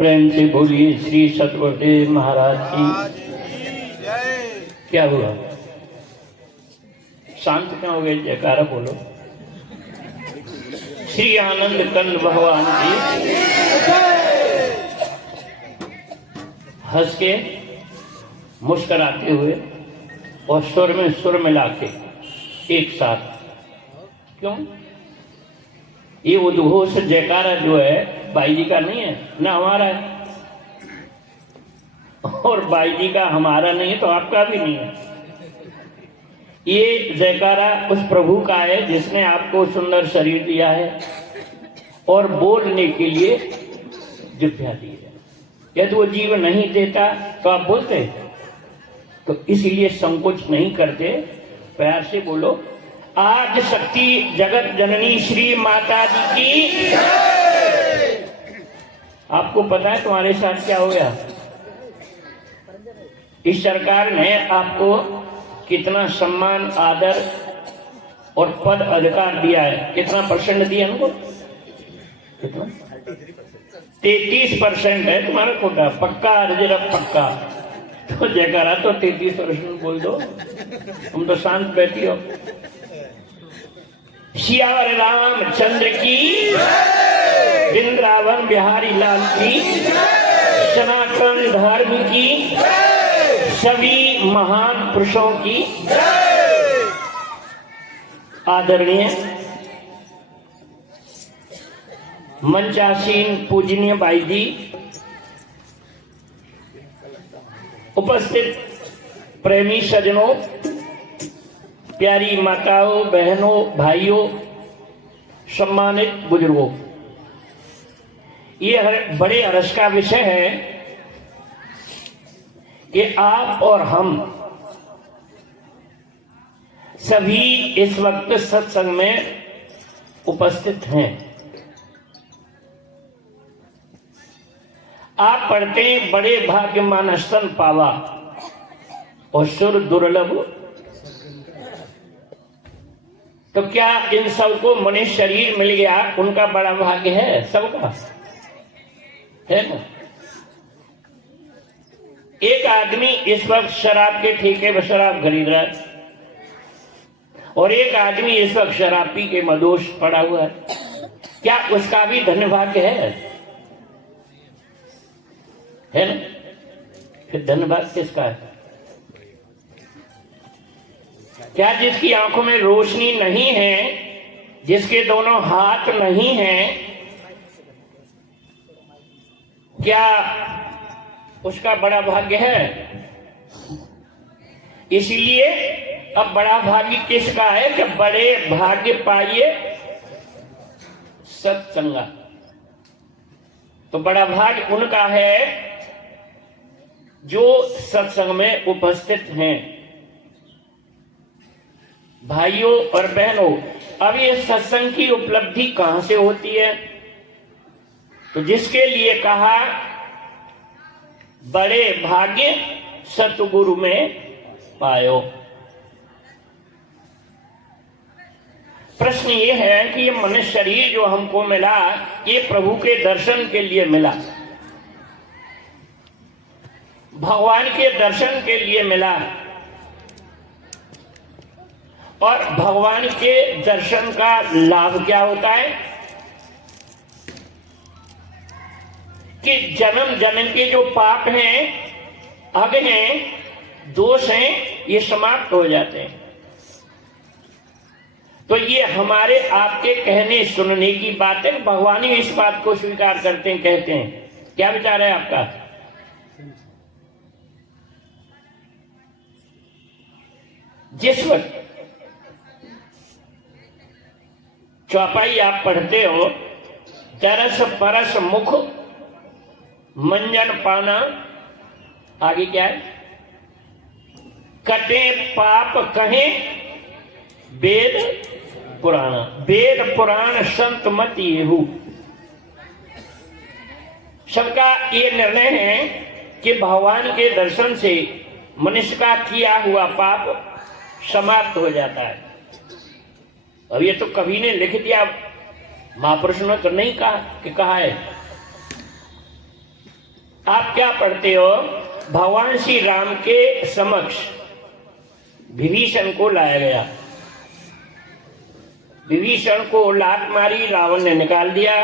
प्रेम से बोलिए श्री सतगुरुदेव महाराज की। क्या हुआ? शांत क्यों हो गए? जयकारा बोलो। श्री आनंद कंद भगवान की हंस के मुस्कुराते हुए और सुर में सुर मिला के एक साथ। क्यों? ये उद्घोष जयकारा जो है भाई जी का नहीं है ना हमारा है, और भाई जी का हमारा नहीं है तो आपका भी नहीं है। ये जयकारा उस प्रभु का है जिसने आपको सुंदर शरीर दिया है और बोलने के लिए जिह्वा दी है। यदि वो जीव नहीं देता तो आप बोलते, तो इसीलिए संकोच नहीं करते, प्यार से बोलो। आज शक्ति जगत जननी श्री माता जी की। आपको पता है तुम्हारे साथ क्या हो गया? इस सरकार ने आपको कितना सम्मान, आदर और पद अधिकार दिया है। कितना परसेंट दिया हमको? कितना? 33% है तुम्हारा कोटा। पक्का रिजर्व पक्का। तो जयकारा तो 33% बोल दो। तुम तो शांत बैठी हो। सियावर रामचंद्र की, वृंदावन बिहारी लाल की, सनातन धर्म की, सभी महान पुरुषों की। आदरणीय मंचासीन पूजनीय भाई जी, उपस्थित प्रेमी सज्जनों, प्यारी माताओं, बहनों, भाइयों, सम्मानित बुजुर्गों, ये बड़े हर्ष का विषय है कि आप और हम सभी इस वक्त सत्संग में उपस्थित हैं। आप पढ़ते हैं बड़े भाग्यमान स्तन पावा और सुर दुर्लभ। तो क्या इन सबको मनुष्य शरीर मिल गया उनका बड़ा भाग्य है? सबका है ना? एक आदमी इस वक्त शराब के ठेके पर शराब खरीद रहा है और एक आदमी इस वक्त शराब पी के मदोश पड़ा हुआ है। क्या उसका भी धन्य भाग्य है ना? फिर धन्य भाग्य किसका है? क्या जिसकी आंखों में रोशनी नहीं है, जिसके दोनों हाथ नहीं हैं, क्या उसका बड़ा भाग्य है? इसलिए अब बड़ा भाग्य किसका है कि बड़े भाग्य पाइए सत्संगा। तो बड़ा भाग्य उनका है जो सत्संग में उपस्थित हैं। भाइयों और बहनों, अब ये सत्संग की उपलब्धि कहां से होती है? तो जिसके लिए कहा बड़े भाग्य सतगुरु में पायो। प्रश्न ये है कि ये मनुष्य शरीर जो हमको मिला, ये प्रभु के दर्शन के लिए मिला, भगवान के दर्शन के लिए मिला। और भगवान के दर्शन का लाभ क्या होता है कि जन्म जन्म के जो पाप हैं, अग हैं, दोष हैं, ये समाप्त हो जाते हैं। तो ये हमारे आपके कहने सुनने की बात है। भगवान ही इस बात को स्वीकार करते हैं, कहते हैं। क्या विचार है आपका? जिस वक्त चौपाई आप पढ़ते हो, तरस परस मुख मंजन पाना, आगे क्या है? कटे पाप कहे वेद पुराण, वेद पुराण संत मत येहू। सबका ये निर्णय है कि भगवान के दर्शन से मनुष्य का किया हुआ पाप समाप्त हो जाता है। अब ये तो कवि ने लिख दिया, महापुरुष ने तो नहीं कहा कि कहा है। आप क्या पढ़ते हो? भगवान श्री राम के समक्ष विभीषण को लाया गया, विभीषण को लात मारी, रावण ने निकाल दिया,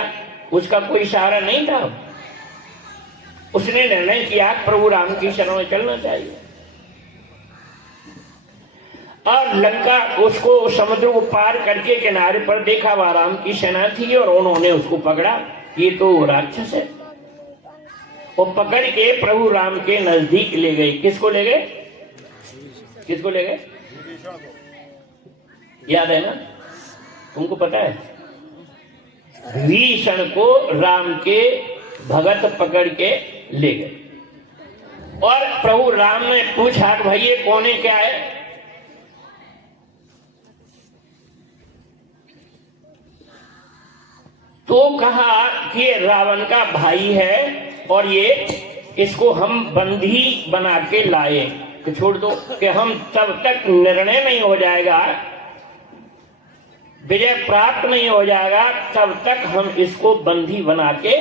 उसका कोई सहारा नहीं था। उसने निर्णय किया प्रभु राम की शरण में चलना चाहिए और लंका, उसको समुद्र को पार करके किनारे पर देखा, वह राम की सेना थी और उन्होंने उसको पकड़ा, ये तो राक्षस है। वो पकड़ के प्रभु राम के नजदीक ले गए। किसको ले गए? किसको ले गए? याद है ना? तुमको पता है? विभीषण को राम के भगत पकड़ के ले गए और प्रभु राम ने पूछा भाई ये कौन है, क्या है? तो कहा कि ये रावण का भाई है और ये इसको हम बंदी बना के लाए, तो छोड़ दो कि हम तब तक निर्णय नहीं हो जाएगा, विजय प्राप्त नहीं हो जाएगा, तब तक हम इसको बंदी बना के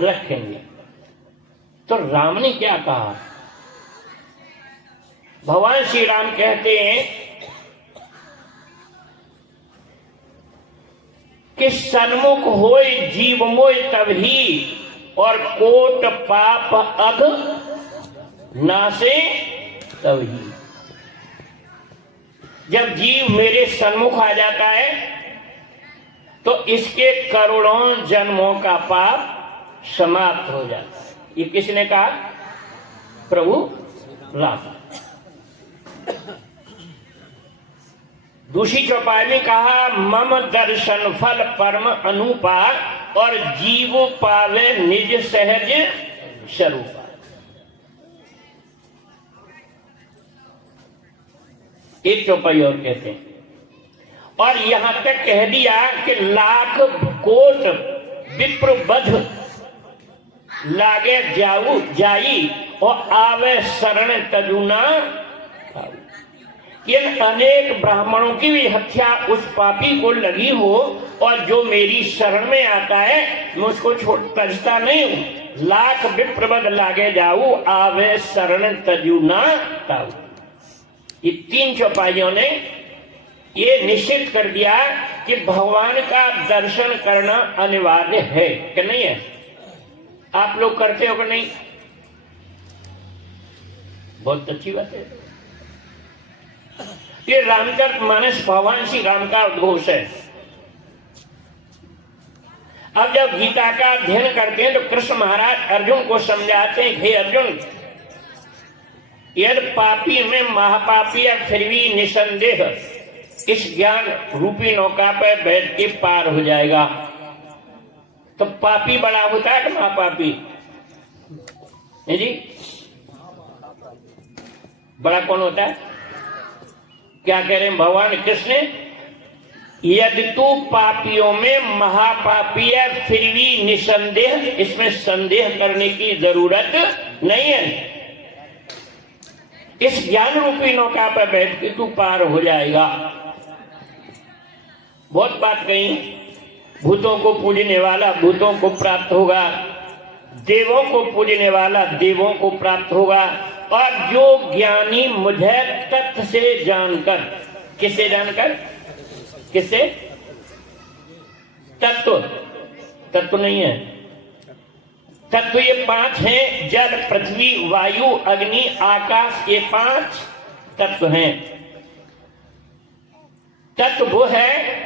रखेंगे। तो राम ने क्या कहा? भगवान श्री राम कहते हैं कि सन्मुख होय जीव मोय तभी और कोट पाप अग नासे तभी। जब जीव मेरे सन्मुख आ जाता है तो इसके करोड़ों जन्मों का पाप समाप्त हो जाता है। ये किसने कहा? प्रभु राम। दूसरी चौपाई में कहा मम दर्शन फल परम अनुपा और जीव पावे निज सहज स्वरूपा। एक चौपाई और कहते हैं, और यहां तक कह दिया कि लाख कोट विप्र बध लागे जाऊ जाई और आवे शरण तजुना। इन अनेक ब्राह्मणों की भी हत्या उस पापी को लगी हो और जो मेरी शरण में आता है मैं उसको तजता नहीं हूं। लाख विप्रबद लागे जाऊ आवे शरण तजुना ताऊ। ये तीन चौपाइयों ने ये निश्चित कर दिया कि भगवान का दर्शन करना अनिवार्य है कि नहीं है? आप लोग करते हो कि नहीं? बहुत अच्छी बात है। ये रामचरितमानस भगवान श्री राम का उद्घोष है। अब जब गीता का अध्ययन करते हैं तो कृष्ण महाराज अर्जुन को समझाते हैं, हे अर्जुन, यदि पापी में महापापी है फिर भी निसंदेह इस ज्ञान रूपी नौका पर बैठ के पार हो जाएगा। तो पापी बड़ा होता है कि महापापी? नहीं जी, बड़ा कौन होता है? क्या कह रहे हैं भगवान कृष्ण? यदि तू पापियों में महापापी है फिर भी निसंदेह, इसमें संदेह करने की जरूरत नहीं है। इस ज्ञान रूपी नौका पर बैठ के तू पार हो जाएगा। बहुत बात कही, भूतों को पूजने वाला भूतों को प्राप्त होगा, देवों को पूजने वाला देवों को प्राप्त होगा, और जो ज्ञानी मुझे तत्व से जानकर, किससे जानकर? किससे? तत्व, तत्व नहीं है, तत्व ये पांच हैं, जल पृथ्वी वायु अग्नि आकाश, ये पांच तत्व हैं। तत्व वो है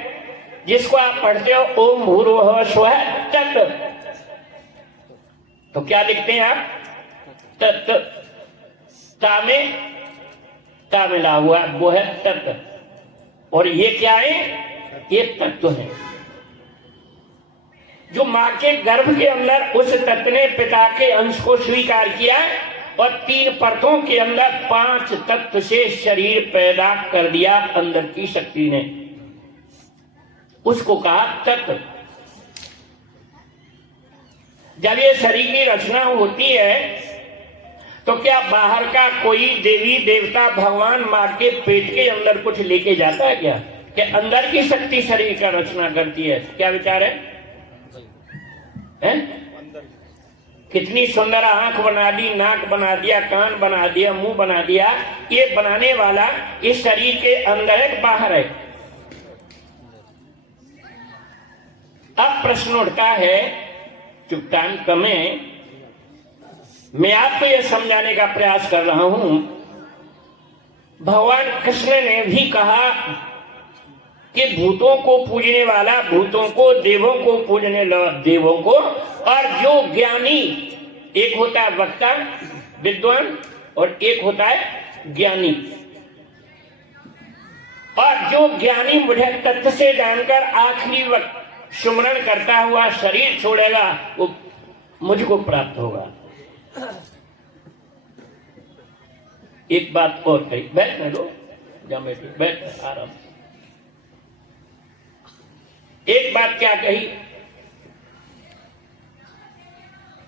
जिसको आप पढ़ते हो ओम भूर्भुवः स्वः तत्व। तो क्या लिखते हैं आप? तत्व, ता मिला हुआ वो है तत्व। और ये क्या है? ये तत्व है जो मां के गर्भ के अंदर उस तत्व ने पिता के अंश को स्वीकार किया और तीन परतों के अंदर पांच तत्व से शरीर पैदा कर दिया अंदर की शक्ति ने, उसको कहा तत्व। जब ये शरीर की रचना होती है तो क्या बाहर का कोई देवी देवता भगवान मां के पेट के अंदर कुछ लेके जाता है क्या? कि अंदर की शक्ति शरीर का रचना करती है? क्या विचार है? कितनी सुंदर आंख बना दी, नाक बना दिया, कान बना दिया, मुंह बना दिया। ये बनाने वाला इस शरीर के अंदर है, बाहर है? अब प्रश्न उठता है, चुपटान कमे, मैं आपको यह समझाने का प्रयास कर रहा हूं। भगवान कृष्ण ने भी कहा कि भूतों को पूजने वाला भूतों को, देवों को पूजने वाला देवों को, और जो ज्ञानी, एक होता है वक्ता विद्वान और एक होता है ज्ञानी, और जो ज्ञानी मुझे तत्व से जानकर आखिरी वक्त सुमरण करता हुआ शरीर छोड़ेगा वो मुझको प्राप्त होगा। एक बात और कही, बैठने दो, बैठ आराम से। एक बात क्या कही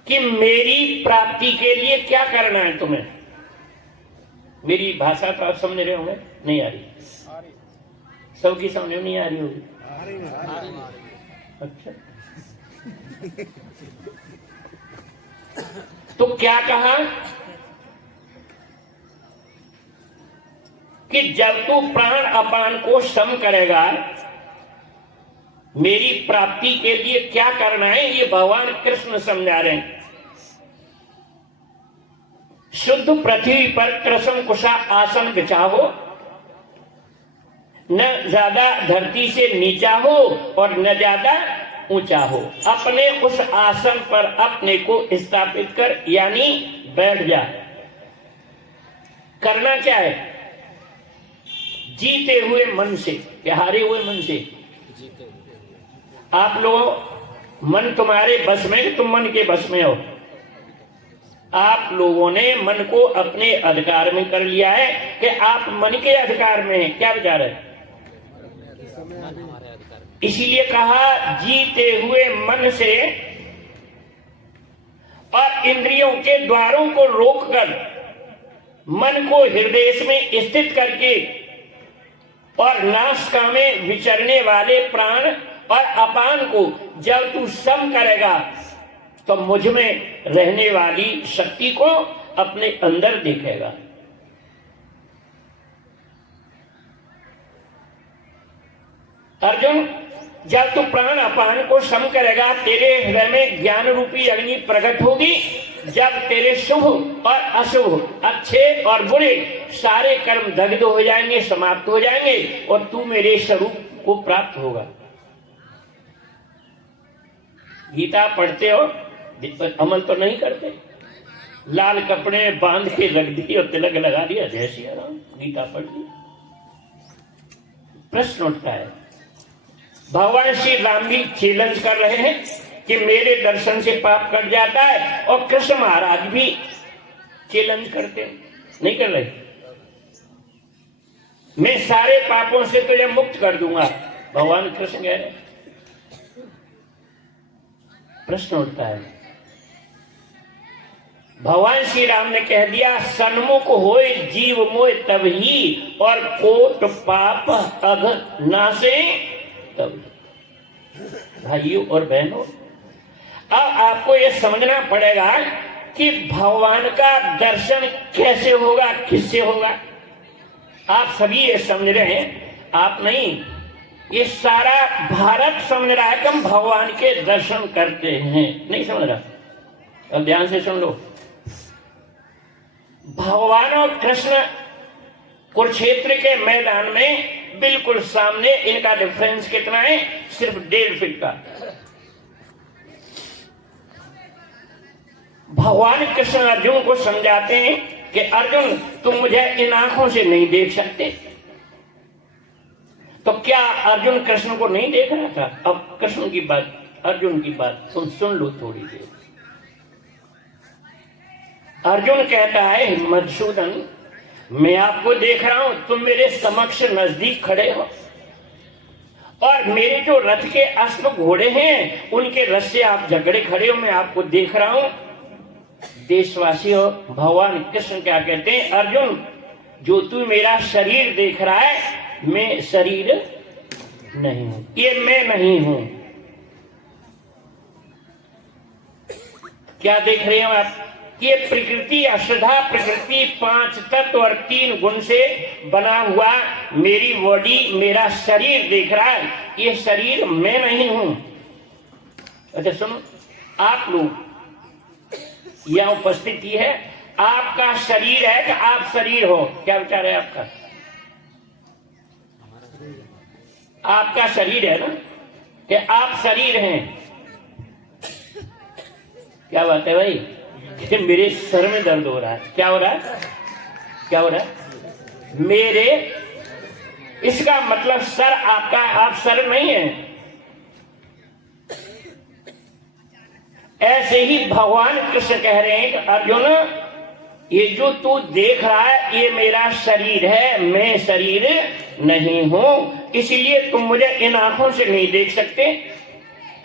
कि मेरी प्राप्ति के लिए क्या करना है तुम्हें। मेरी भाषा तो आप समझ रहे होंगे, नहीं आ रही? सबकी समझ में नहीं आ रही होगी? अच्छा, तो क्या कहा कि जब तू प्राण अपान को सम करेगा, मेरी प्राप्ति के लिए क्या करना है ये भगवान कृष्ण समझा रहे हैं। शुद्ध पृथ्वी पर कृष्ण कुशा आसन बिछाओ, न ज्यादा धरती से नीचा हो और न ज्यादा ऊंचा हो। अपने उस आसन पर अपने को स्थापित कर, यानी बैठ जा। करना क्या है? जीते हुए मन से, या हारे हुए मन से? आप लोग, मन तुम्हारे बस में, तुम मन के बस में हो। आप लोगों ने मन को अपने अधिकार में कर लिया है कि आप मन के अधिकार में हैं। क्या विचार है? इसीलिए कहा जीते हुए मन से, और इंद्रियों के द्वारों को रोककर मन को हृदय में स्थित करके, और नासिका में विचरने वाले प्राण और अपान को जब तू सम करेगा तो मुझ में रहने वाली शक्ति को अपने अंदर देखेगा। अर्जुन, जब तू प्राण अपान को सम करेगा, तेरे हृदय में ज्ञान रूपी अग्नि प्रकट होगी। जब तेरे शुभ और अशुभ, अच्छे और बुरे सारे कर्म दग्ध हो जाएंगे, समाप्त हो जाएंगे, और तू मेरे स्वरूप को प्राप्त होगा। गीता पढ़ते हो, अमल तो नहीं करते। लाल कपड़े बांध के रख दिए और तिलक लगा दिया, जय श्री राम, गीता पढ़ ली। प्रश्न उठता है, भगवान श्री राम भी चैलेंज कर रहे हैं कि मेरे दर्शन से पाप कट जाता है, और कृष्ण महाराज भी चैलेंज करते हैं, नहीं कर रहे? मैं सारे पापों से तुझे मुक्त कर दूंगा, भगवान कृष्ण कह रहे। प्रश्न उठता है, भगवान श्री राम ने कह दिया सन्मुख होए जीव मोय तब ही, और कोट पाप अघ नासे तब। भाइयों और बहनों, अब आपको यह समझना पड़ेगा कि भगवान का दर्शन कैसे होगा, किससे होगा। आप सभी ये समझ रहे हैं, आप नहीं, ये सारा भारत समझ रहा है कि हम भगवान के दर्शन करते हैं। नहीं समझ रहा? अब ध्यान से सुन लो। भगवान और कृष्ण कुरुक्षेत्र के मैदान में बिल्कुल सामने, इनका डिफरेंस कितना है? सिर्फ 1.5 फीट का। भगवान कृष्ण अर्जुन को समझाते हैं कि अर्जुन, तुम मुझे इन आंखों से नहीं देख सकते। तो क्या अर्जुन कृष्ण को नहीं देख रहा था? अब कृष्ण की बात, अर्जुन की बात तुम सुन लो थोड़ी देर। अर्जुन कहता है, मधुसूदन, मैं आपको देख रहा हूं, तुम मेरे समक्ष नजदीक खड़े हो, और मेरे जो रथ के अश्व घोड़े हैं उनके रथ से आप झगड़े खड़े हो, मैं आपको देख रहा हूं। देशवासियों, भगवान कृष्ण क्या कहते हैं? अर्जुन, जो तू मेरा शरीर देख रहा है, मैं शरीर नहीं हूं, ये मैं नहीं हूं। क्या देख रहे हो आप? ये प्रकृति, अश्रद्धा प्रकृति 5 तत्व और 3 गुण से बना हुआ मेरी बॉडी, मेरा शरीर देख रहा है। ये शरीर मैं नहीं हूं। अच्छा सुनो, आप लोग यहां उपस्थिति है, आपका शरीर है कि आप शरीर हो? क्या विचार है आपका? आपका शरीर है ना, कि आप शरीर हैं? क्या बात है भाई? कि मेरे सर में दर्द हो रहा है। क्या हो रहा है? क्या हो रहा है? मेरे, इसका मतलब सर आपका, आप सर नहीं है। ऐसे ही भगवान कृष्ण कह रहे हैं कि अर्जुन, ये जो तू देख रहा है ये मेरा शरीर है, मैं शरीर नहीं हूं, इसलिए तुम मुझे इन आंखों से नहीं देख सकते।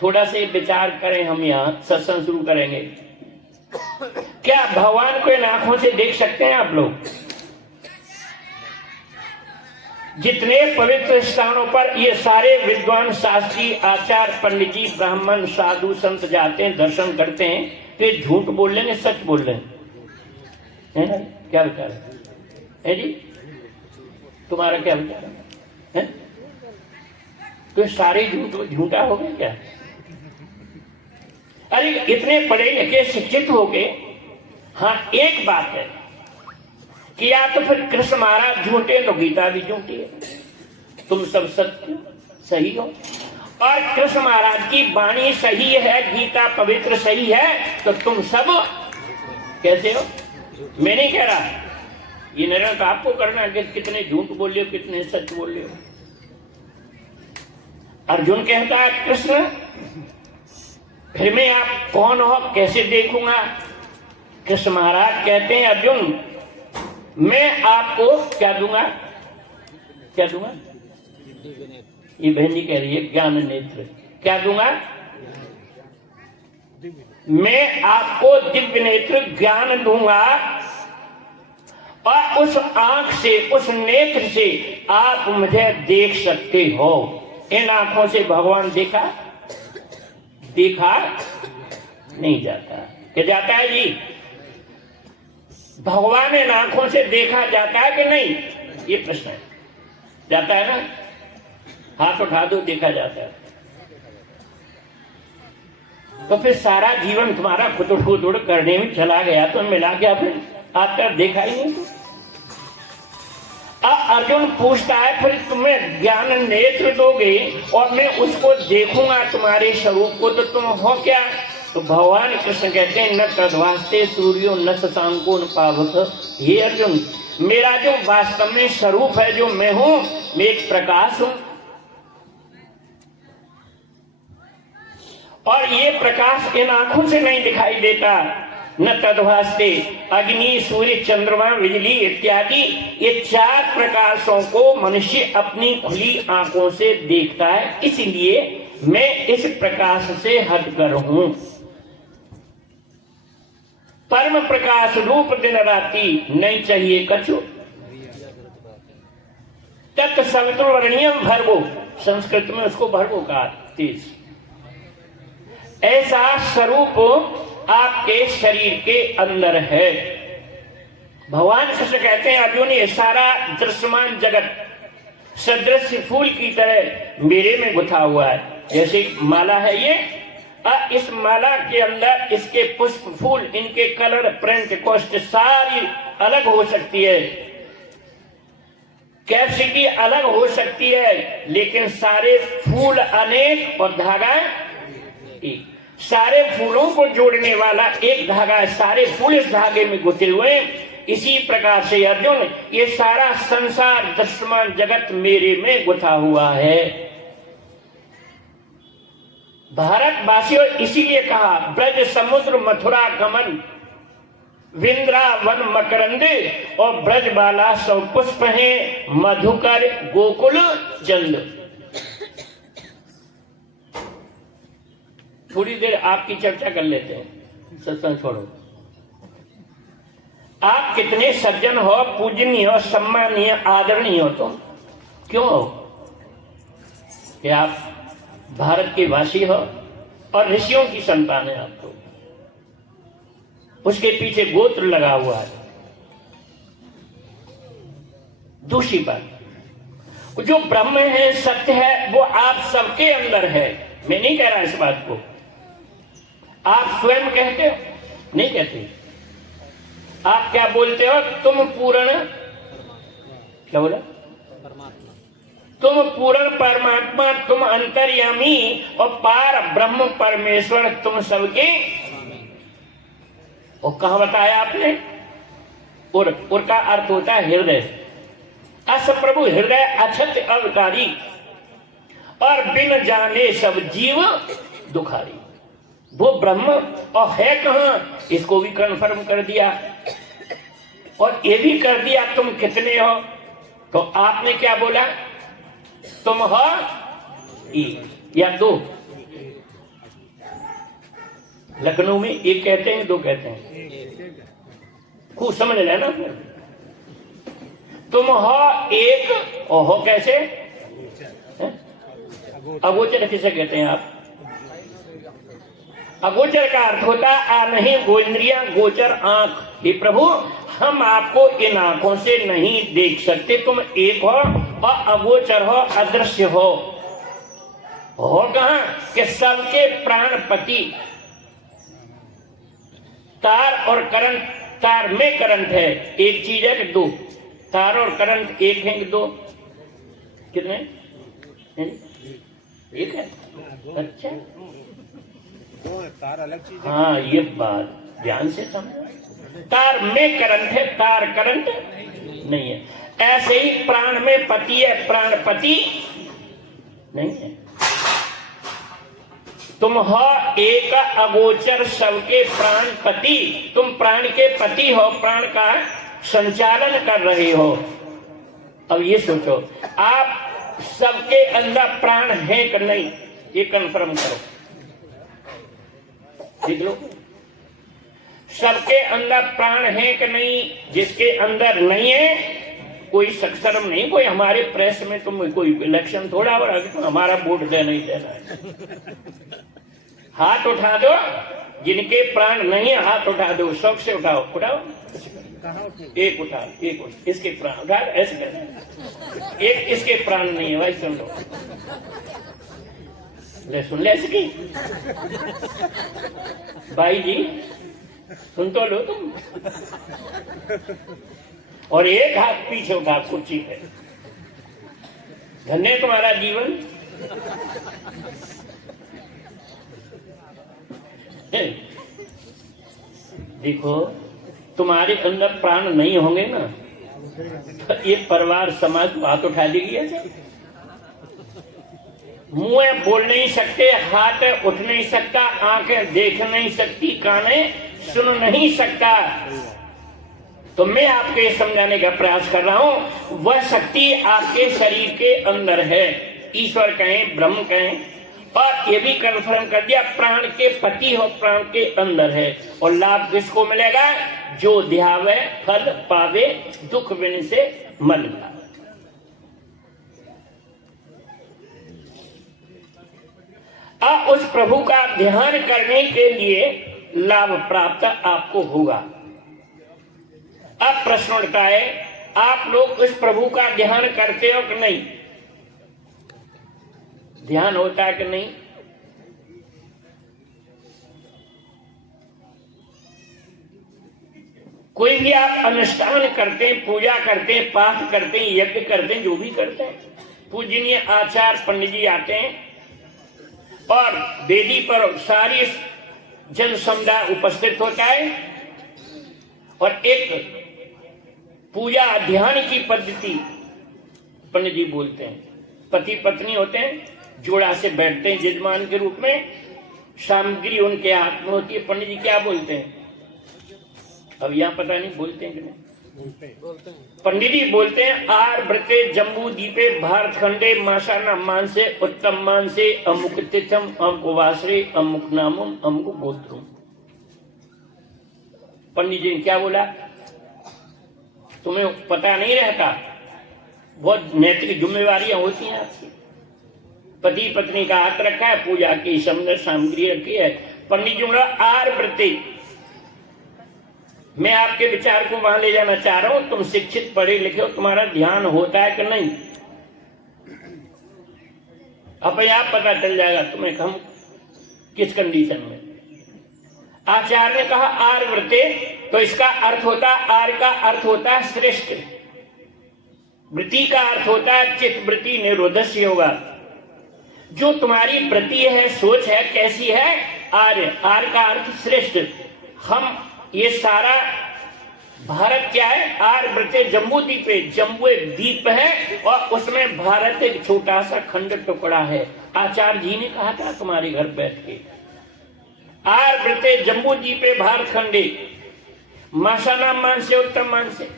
थोड़ा से विचार करें, हम यहां सत्संग शुरू करेंगे। क्या भगवान को इन आंखों से देख सकते हैं आप लोग? जितने पवित्र स्थानों पर ये सारे विद्वान, शास्त्री, आचार्य, पंडित जी, ब्राह्मण, साधु, संत जाते हैं, दर्शन करते हैं, तो ये झूठ बोल लेंगे, सच बोल रहे हैं ना? क्या विचार है जी? तुम्हारा क्या विचार है? तो सारे झूठा हो गए क्या? अरे इतने पढ़े लिखे शिक्षित हो गए। हाँ, एक बात है कि या तो फिर कृष्ण महाराज झूठे तो गीता भी झूठी है, तुम सब सत्य सही हो, और कृष्ण महाराज की वाणी सही है, गीता पवित्र सही है, तो तुम सब कैसे हो? मैं नहीं कह रहा, ये निर्णय तो आपको करना है कि कितने झूठ बोले हो, कितने सच बोले हो। अर्जुन कहता है कृष्ण, फिर मैं आप कौन हो, कैसे देखूंगा? कृष्ण महाराज कहते हैं अर्जुन, मैं आपको क्या दूंगा? क्या दूंगा? ये बहन जी कह रही है ज्ञान नेत्र। क्या दूंगा? मैं आपको दिव्य नेत्र ज्ञान दूंगा, और उस आंख से, उस नेत्र से आप मुझे देख सकते हो। इन आंखों से भगवान देखा नहीं जाता। क्या जाता है जी? भगवान इन आंखों से देखा जाता है कि नहीं? ये प्रश्न है। जाता है ना? हाथ उठा दो, देखा जाता है। तो फिर सारा जीवन तुम्हारा खुद करने में चला गया, तो मिला गया, फिर आपका देखा ही नहीं। अब अर्जुन पूछता है, फिर तुम्हें ज्ञान नेत्र दोगे और मैं उसको देखूंगा तुम्हारे स्वरूप को, तो तुम हो क्या? तो भगवान कृष्ण कहते हैं, न तद्वास्ते सूर्यो न शशांको न पावक। हे अर्जुन, मेरा जो वास्तव में स्वरूप है, जो मैं हूं, मैं एक प्रकाश हूं, और ये प्रकाश इन आंखों से नहीं दिखाई देता। न तद्भास्ते, अग्नि, सूर्य, चंद्रमा, बिजली इत्यादि, ये 4 प्रकाशों को मनुष्य अपनी खुली आंखों से देखता है, इसलिए मैं इस प्रकाश से हटकर हूं। परम प्रकाश रूप दिन राति, नहीं चाहिए कछु। तत् सवितुर्वर्णीयम भर्गो, संस्कृत में उसको भर्गो कहा, तेज। ऐसा स्वरूप आपके शरीर के अंदर है। भगवान कृष्ण कहते हैं अर्जुन, ये सारा दृश्यमान जगत सदृश्य फूल की तरह मेरे में गुथा हुआ है। जैसे माला है ये, इस माला के अंदर इसके पुष्प, फूल, इनके कलर, प्रिंट, कॉस्ट सारी अलग हो सकती है, कैपेसिटी अलग हो सकती है, लेकिन सारे फूल अनेक और धागा एक। सारे फूलों को जोड़ने वाला एक धागा है, सारे फूल इस धागे में गुथे हुए। इसी प्रकार से अर्जुन, ये सारा संसार दृश्यमान जगत मेरे में गुथा हुआ है। भारतवासियों इसीलिए कहा, ब्रज समुद्र मथुरा गमन, वृंदावन मकरंद, और ब्रज बाला सब पुष्प है, मधुकर गोकुल चंद। थोड़ी देर आपकी चर्चा कर लेते हैं, सत्संग छोड़ो। आप कितने सज्जन हो, पूजनीय हो, सम्मानीय, आदरणीय हो, तुम क्यों हो? कि आप भारत के वासी हो और ऋषियों की संतान है। आपको उसके पीछे गोत्र लगा हुआ है। दूसरी बात, जो ब्रह्म है, सत्य है, वो आप सबके अंदर है। मैं नहीं कह रहा इस बात को, आप स्वयं कहते हो, नहीं कहते। आप क्या बोलते हो? तुम पूर्ण, क्या बोला? तुम पूर्ण परमात्मा, तुम अंतर्यामी और पार ब्रह्म परमेश्वर, तुम सबके। और कहां बताया आपने? उर का अर्थ होता है हृदय। अस प्रभु हृदय अछत अवतारी, और बिन जाने सब जीव दुखारी। वो ब्रह्म और है कहां, इसको भी कन्फर्म कर दिया। और ये भी कर दिया तुम कितने हो। तो आपने क्या बोला? तुम हो एक या दो। लखनऊ में एक कहते हैं, दो कहते हैं, खूब समझ लेना। फिर तुम हो एक और हो कैसे? अगोचर किसे कहते हैं आप? अगोचर का अर्थ होता आ नहीं गोइंद्रिया, गोचर आंख। हे प्रभु, हम आपको इन आंखों से नहीं देख सकते। तुम एक हो और अगोचर हो, अदृश्य हो कहां? कि सबके प्राणपति। तार और करंट, तार में करंट है, एक चीज है कि दो? तार और करंट एक है कि दो? कितने? एक है। अच्छा, तार अलग चीज है। हाँ, ये बात ध्यान से समझो। तार में करंट है, तार करंट नहीं है। ऐसे ही प्राण में पति है, प्राणपति नहीं है। तुम हो एक अगोचर सबके प्राणपति। तुम प्राण के पति हो, प्राण का संचालन कर रहे हो। अब ये सोचो, आप सबके अंदर प्राण है कि नहीं, ये कंफर्म करो, देख लो। सबके अंदर प्राण है कि नहीं? जिसके अंदर नहीं है, कोई सक्षरम नहीं। कोई हमारे प्रेस में तुम कोई इलेक्शन थोड़ा हो रहा है, तो हमारा वोट देना ही देना है। हाथ उठा दो जिनके प्राण नहीं है, हाथ उठा दो, शौक से उठाओ, उठाओ। एक उठा, एक उठा, इसके प्राण उठा, ऐसे कर। एक इसके प्राण नहीं है भाई, सुन लो, ले सुन ले इसकी। भाई जी सुन तो लो तुम। और एक हाथ पीछे उठा कुर्सी पे। धन्य तुम्हारा जीवन। देखो, तुम्हारे अंदर प्राण नहीं होंगे ना, तो ये परिवार समाज हाथ उठा लेगी ऐसे। मुंह बोल नहीं सकते, हाथ उठ नहीं सकता, आंखें देख नहीं सकती, कानें सुन नहीं सकता। तो मैं आपको ये समझाने का प्रयास कर रहा हूं, वह शक्ति आपके शरीर के अंदर है। ईश्वर कहें, ब्रह्म कहें, और ये भी कन्फर्म कर दिया प्राण के पति हो, प्राण के अंदर है। और लाभ किसको मिलेगा? जो ध्यावे फल पावे, दुख बिन से मल जावे। अब उस प्रभु का ध्यान करने के लिए लाभ प्राप्त आपको होगा। अब प्रश्न उठता है, आप लोग उस प्रभु का ध्यान करते हो कि नहीं? ध्यान होता है कि नहीं? कोई भी आप अनुष्ठान करते हैं, पूजा करते हैं, पाठ करते हैं, यज्ञ करते हैं, जो भी करते हैं, पूजनीय आचार्य पंडित जी आते हैं और वेदी पर सारी जन समुदाय उपस्थित होता है और एक पूजा ध्यान की पद्धति पंडित जी बोलते हैं। पति पत्नी होते हैं, जोड़ा से बैठते हैं यजमान के रूप में, सामग्री उनके हाथ में होती है। पंडित जी क्या बोलते हैं? अब यहाँ पता नहीं बोलते हैं कि नहीं? पंडित जी बोलते हैं, आर व्रते जम्बू दीपे भारत खंडे मासाना मानसे उत्तम मानसे अमुक तिथम अमुक वासरे अमुक नामम अमुक गोत्रम। पंडित जी ने क्या बोला? तुम्हें पता नहीं रहता, बहुत नैतिक जिम्मेवारियां होती हैं आपकी। पति पत्नी का हाथ रखा है, पूजा की समझ सामग्री रखी है। पंडित जी बोला आर व्रते, मैं आपके विचार को वहां ले जाना चाह रहा हूं। तुम शिक्षित पढ़े लिखे हो, तुम्हारा ध्यान होता है कि नहीं? अपने आप पता चल जाएगा तुम्हें हम किस कंडीशन में। आचार्य ने कहा आर वृते, तो इसका अर्थ होता है, आर का अर्थ होता है श्रेष्ठ, वृत्ति का अर्थ होता है चित्त वृत्ति निरोधस्य होगा। जो तुम्हारी वृत्ति है, सोच है, कैसी है? आर्य। आर का अर्थ श्रेष्ठ। हम ये सारा भारत क्या है? आर वृत्ते जम्बू द्वीप है, जम्बू एक द्वीप है और उसमें भारत एक छोटा सा खंड टुकड़ा है। आचार्य जी ने कहा था तुम्हारे घर बैठ के, आर वृत्ते जम्बू द्वीपे भारत खंडे मासाना मान से उत्तम मान से।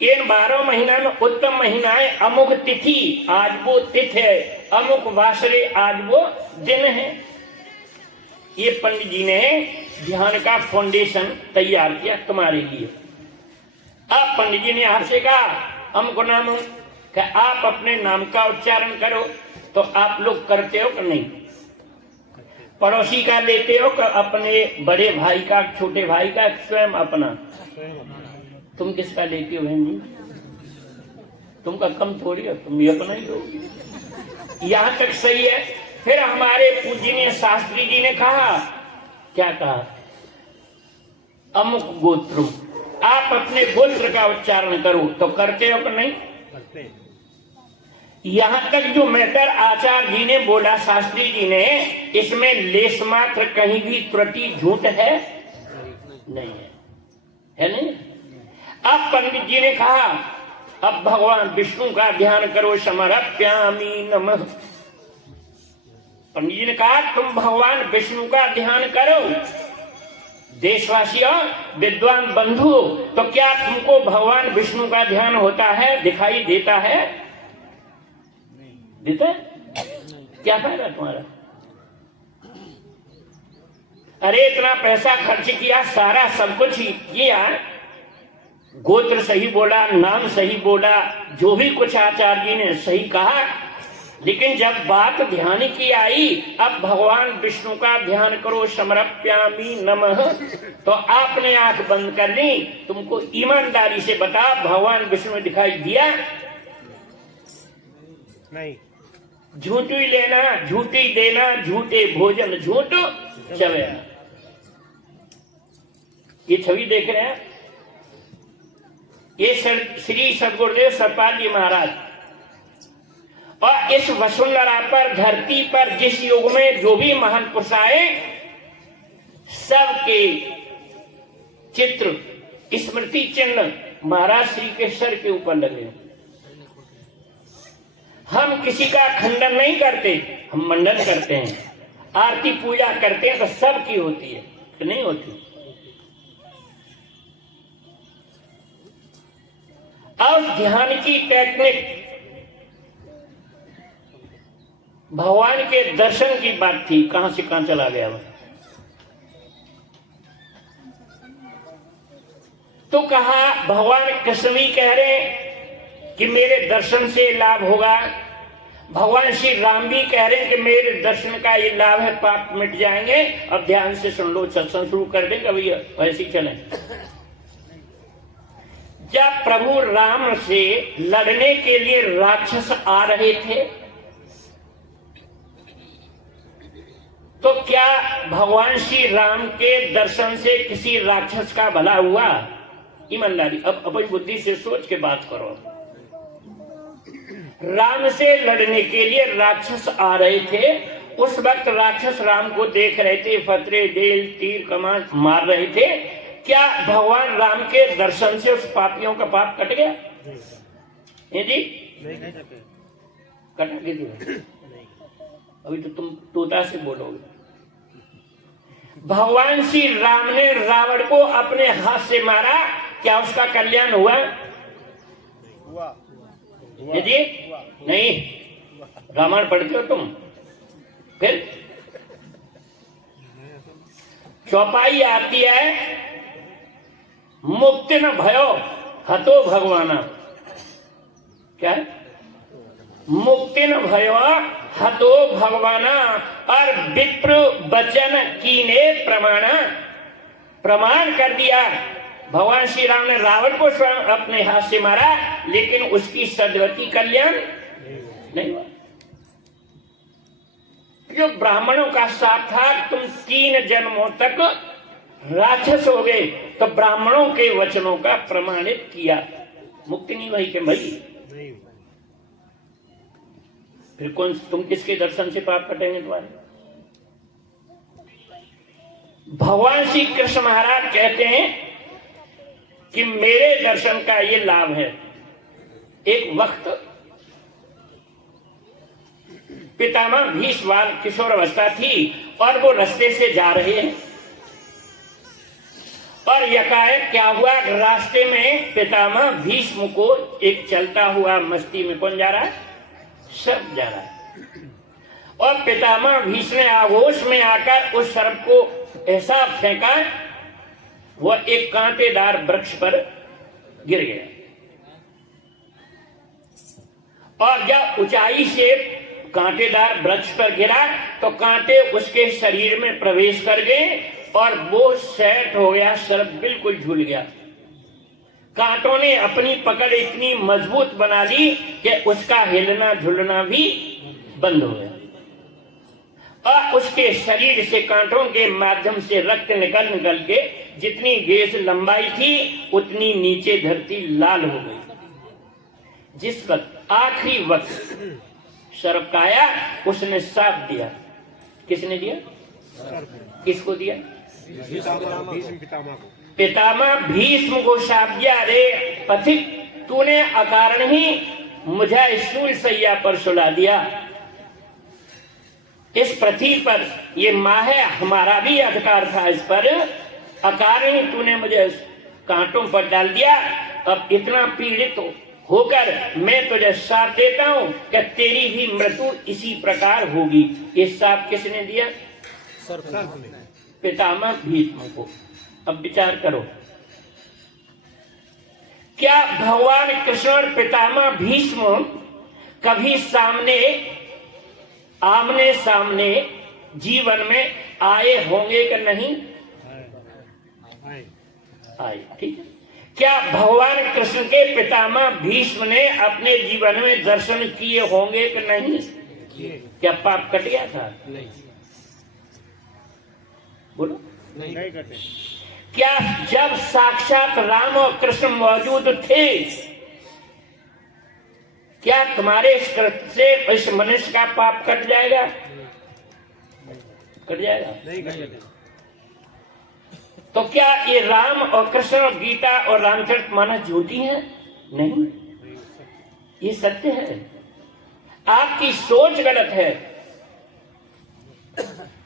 इन 12 महीना में उत्तम महीना है अमुक तिथि, आज वो तिथि है, अमुक वासरे, आज वो दिन है। ये पंडित जी ने ध्यान का फाउंडेशन तैयार किया तुम्हारे लिए। अब पंडित जी ने आपसे कहा हमको नाम कि आप अपने नाम का उच्चारण करो, तो आप लोग करते हो कि नहीं? पड़ोसी का लेते हो कि अपने बड़े भाई का, छोटे भाई का, स्वयं अपना? तुम किसका लेती हो बहन जी? तुमका कम थोड़ी हो, तुम ये अपना ही हो। यहां तक सही है। फिर हमारे पूजनीय शास्त्री जी ने कहा, क्या कहा? अमुक गोत्रम, आप अपने गोत्र का उच्चारण करो, तो करते हो कि नहीं? यहां तक जो मैटर आचार्य जी ने बोला, शास्त्री जी ने, इसमें लेश मात्र कहीं भी त्रुटि झूठ है नहीं है नहीं? अब पंडित जी ने कहा अब भगवान विष्णु का ध्यान करो, समर्प्यामि नमः। पंडित जी ने कहा तुम भगवान विष्णु का ध्यान करो। देशवासियों, विद्वान बंधु, तो क्या तुमको भगवान विष्णु का ध्यान होता है, दिखाई देता है? देता है? क्या फायदा तुम्हारा? अरे इतना पैसा खर्च किया, सारा सब कुछ किया, गोत्र सही बोला, नाम सही बोला, जो भी कुछ आचार्य जी ने सही कहा, लेकिन जब बात ध्यान की आई, अब भगवान विष्णु का ध्यान करो, समर्प्यामि नमः, तो आपने आंख बंद कर ली। तुमको ईमानदारी से बता, भगवान विष्णु दिखाई दिया नहीं? झूठी लेना, झूठी देना, झूठे भोजन, झूठ चवेना। ये छवि देख रहे हैं? ये श्री सदगुरुदेव सतपाल जी महाराज, और इस वसुंधरा पर, धरती पर, जिस युग में जो भी महान पुरुष आए, सबके चित्र, स्मृति चिन्ह महाराज श्री के सर के ऊपर लगे। हम किसी का खंडन नहीं करते, हम मंडन करते हैं, आरती पूजा करते हैं, तो सबकी होती है तो नहीं होती। अब ध्यान की टेक्निक, भगवान के दर्शन की बात थी, कहां से कहां चला गया वो। तो कहा भगवान कृष्ण भी कह रहे कि मेरे दर्शन से लाभ होगा, भगवान श्री राम भी कह रहे हैं कि मेरे दर्शन का ये लाभ है, पाप मिट जाएंगे। अब ध्यान से सुन लो, सत्संग शुरू कर देंगे भैया, वैसे ही चलें। जब प्रभु राम से लड़ने के लिए राक्षस आ रहे थे, तो क्या भगवान श्री राम के दर्शन से किसी राक्षस का भला हुआ? ईमानदारी, अब अपनी बुद्धि से सोच के बात करो। राम से लड़ने के लिए राक्षस आ रहे थे, उस वक्त राक्षस राम को देख रहे थे, फतरे डेल तीर कमान मार रहे थे। क्या भगवान राम के दर्शन से उस पापियों का पाप कट गया? जी कटा के अभी तो तुम तोता से बोलोगे। भगवान श्री राम ने रावण को अपने हाथ से मारा, क्या उसका कल्याण हुआ? जी नहीं। रामायण पढ़ते हो तुम? फिर चौपाई आती है, मुक्ति न भयो हतो भगवाना। क्या है? मुक्ति न भयो हतो भगवाना, और विप्र वचन कीने प्रमाणा। प्रमाण कर दिया। भगवान श्री राम ने रावण को स्वयं अपने हाथ से मारा, लेकिन उसकी सदगति कल्याण नहीं हुआ। जो ब्राह्मणों का साथ था, तुम 3 जन्मों तक राक्षस हो गए, तो ब्राह्मणों के वचनों का प्रमाणित किया, मुक्ति नहीं हुई के भाई। फिर कौन, तुम किसके दर्शन से पाप कटेंगे तुम्हारे? भगवान श्री कृष्ण महाराज कहते हैं कि मेरे दर्शन का ये लाभ है। एक वक्त पितामह भीष्म किशोर अवस्था थी और वो रास्ते से जा रहे हैं, और यकाएक क्या हुआ, रास्ते में पितामह भीष्म को एक चलता हुआ मस्ती में कौन जा रहा है? सर्प जा रहा है। और पितामह भीष्म ने आहोश में आकर उस सर्प को ऐसा फेंका, वह एक कांटेदार वृक्ष पर गिर गया। और जब ऊंचाई से कांटेदार वृक्ष पर गिरा तो कांटे उसके शरीर में प्रवेश कर गए और वो सेट हो गया, सर्प बिल्कुल झूल गया। कांटों ने अपनी पकड़ इतनी मजबूत बना ली कि उसका हिलना झुलना भी बंद हो गया, और उसके शरीर से कांटों के माध्यम से रक्त निकल के जितनी गेज लंबाई थी उतनी नीचे धरती लाल हो गई। जिस वक्त आखिरी वक्त सर्प का आया, उसने साप दिया। किसने दिया? किसको दिया? पितामह भीष्म को शाप दिया, अरे पथिक, तूने अकारण ही मुझे स्थूल सैया पर सुला दिया। इस पृथ्वी पर ये माँ है, हमारा भी अधिकार था इस पर, अकारण ही तूने मुझे कांटों पर डाल दिया। अब इतना पीड़ित होकर मैं तुझे साप देता हूं कि तेरी भी मृत्यु इसी प्रकार होगी। ये साप किसने दिया? पितामह भीष्म को। अब विचार करो, क्या भगवान कृष्ण और पितामह भीष्म कभी आमने सामने जीवन में आए होंगे कि नहीं आए? ठीक है। क्या भगवान कृष्ण के पितामह भीष्म ने अपने जीवन में दर्शन किए होंगे कि नहीं? क्या पाप कट गया था? नहीं। बोलो, नहीं कटे। क्या जब साक्षात राम और कृष्ण मौजूद थे, क्या तुम्हारे इस कृत्य से इस मनुष्य का पाप कट जाएगा? कट जाएगा? नहीं कटेगा। तो क्या ये राम और कृष्ण और गीता और रामचरितमानस झूठी हैं? नहीं, ये सत्य है। आपकी सोच गलत है।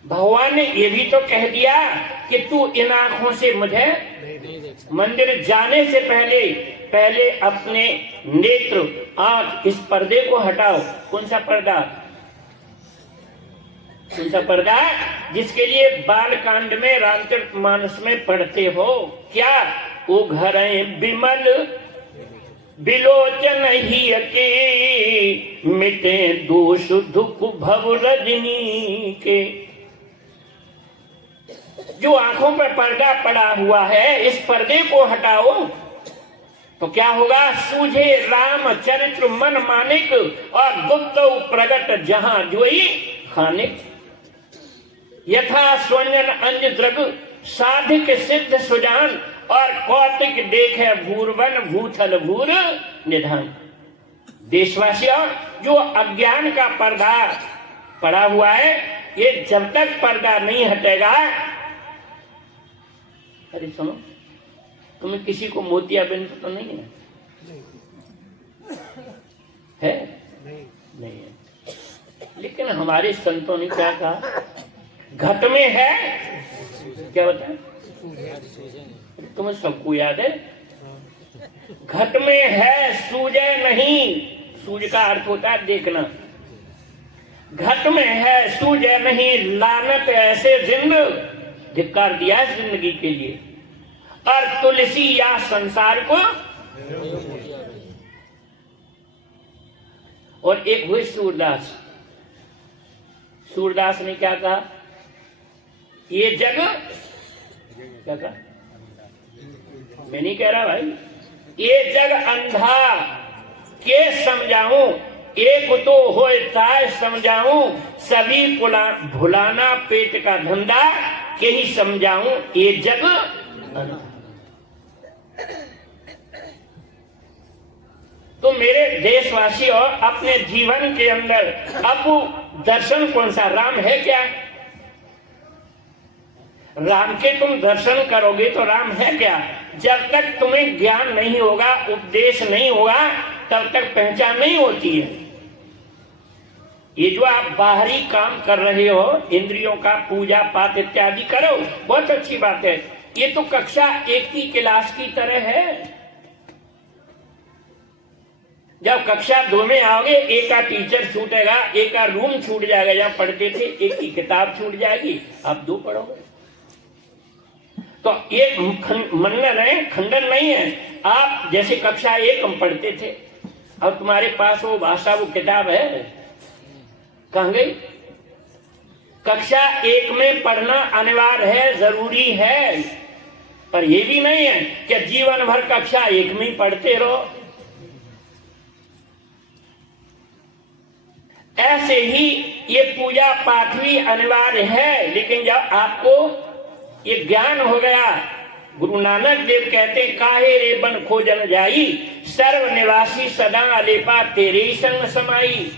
भगवान ने ये भी तो कह दिया कि तू इन आंखों से मुझे मंदिर जाने से पहले अपने नेत्र आंख इस पर्दे को हटाओ। कौन सा पर्दा? कौन सा पर्दा जिसके लिए बालकांड में रामचरितमानस में पढ़ते हो? क्या वो घर बिमल बिलोचन ही के मिटे दोष दुख भव रजनी के। जो आंखों पर पर्दा पड़ा हुआ है, इस पर्दे को हटाओ तो क्या होगा? सूझे राम चरित्र मन मानिक और गुप्त प्रगट जहां जोई खानिक। यथा स्वंजन अंज द्रग साधिक सिद्ध सुजान और कौतिक देखे भूरवन भूथल भूर निधान। देशवासियों, जो अज्ञान का पर्दा पड़ा हुआ है, ये जब तक पर्दा नहीं हटेगा। अरे सुनो, तुम्हें किसी को मोतियाबिंद तो नहीं है? है? नहीं है। लेकिन हमारे संतों ने क्या कहा? घट में है, क्या बताए? तुम्हें सबको याद है? घट में है, सूझे नहीं। सूझ का अर्थ होता है देखना। घट में है, सूझे नहीं, लानत ऐसे जिंद, धिक्कार दिया है जिंदगी के लिए। और तुलसी या संसार को। और एक हुए सूरदास। सूरदास ने क्या कहा? ये जग क्या कहा? मैं नहीं कह रहा भाई। ये जग अंधा के समझाऊं, एक तो होए ताय समझाऊं, सभी भुलाना पेट का धंधा के ही समझाऊं, ये जग अंधा। तो मेरे देशवासी और अपने जीवन के अंदर अब दर्शन कौन सा? राम है क्या? राम के तुम दर्शन करोगे तो राम है क्या? जब तक तुम्हें ज्ञान नहीं होगा, उपदेश नहीं होगा, तब तक पहचान नहीं होती है। ये जो आप बाहरी काम कर रहे हो, इंद्रियों का पूजा पाठ इत्यादि करो, बहुत अच्छी बात है। ये तो कक्षा 1 की क्लास की तरह है। जब कक्षा 2 में आओगे, एक का टीचर छूटेगा, एक का रूम छूट जाएगा, जहां पढ़ते थे एक की किताब छूट जाएगी, आप 2 पढ़ोगे। तो एक मंडन है, खंडन नहीं है। आप जैसे कक्षा 1 हम पढ़ते थे और तुम्हारे पास वो भाषा, वो किताब है, कहां गई? कक्षा 1 में पढ़ना अनिवार्य है, जरूरी है, पर यह भी नहीं है कि जीवन भर कक्षा 1 में ही पढ़ते रहो। ऐसे ही ये पूजा पाठ भी अनिवार्य है, लेकिन जब आपको ये ज्ञान हो गया, गुरु नानक देव कहते काहे रे बन खोजन जाई, सर्व निवासी सदा अलेपा तेरे संग समाई।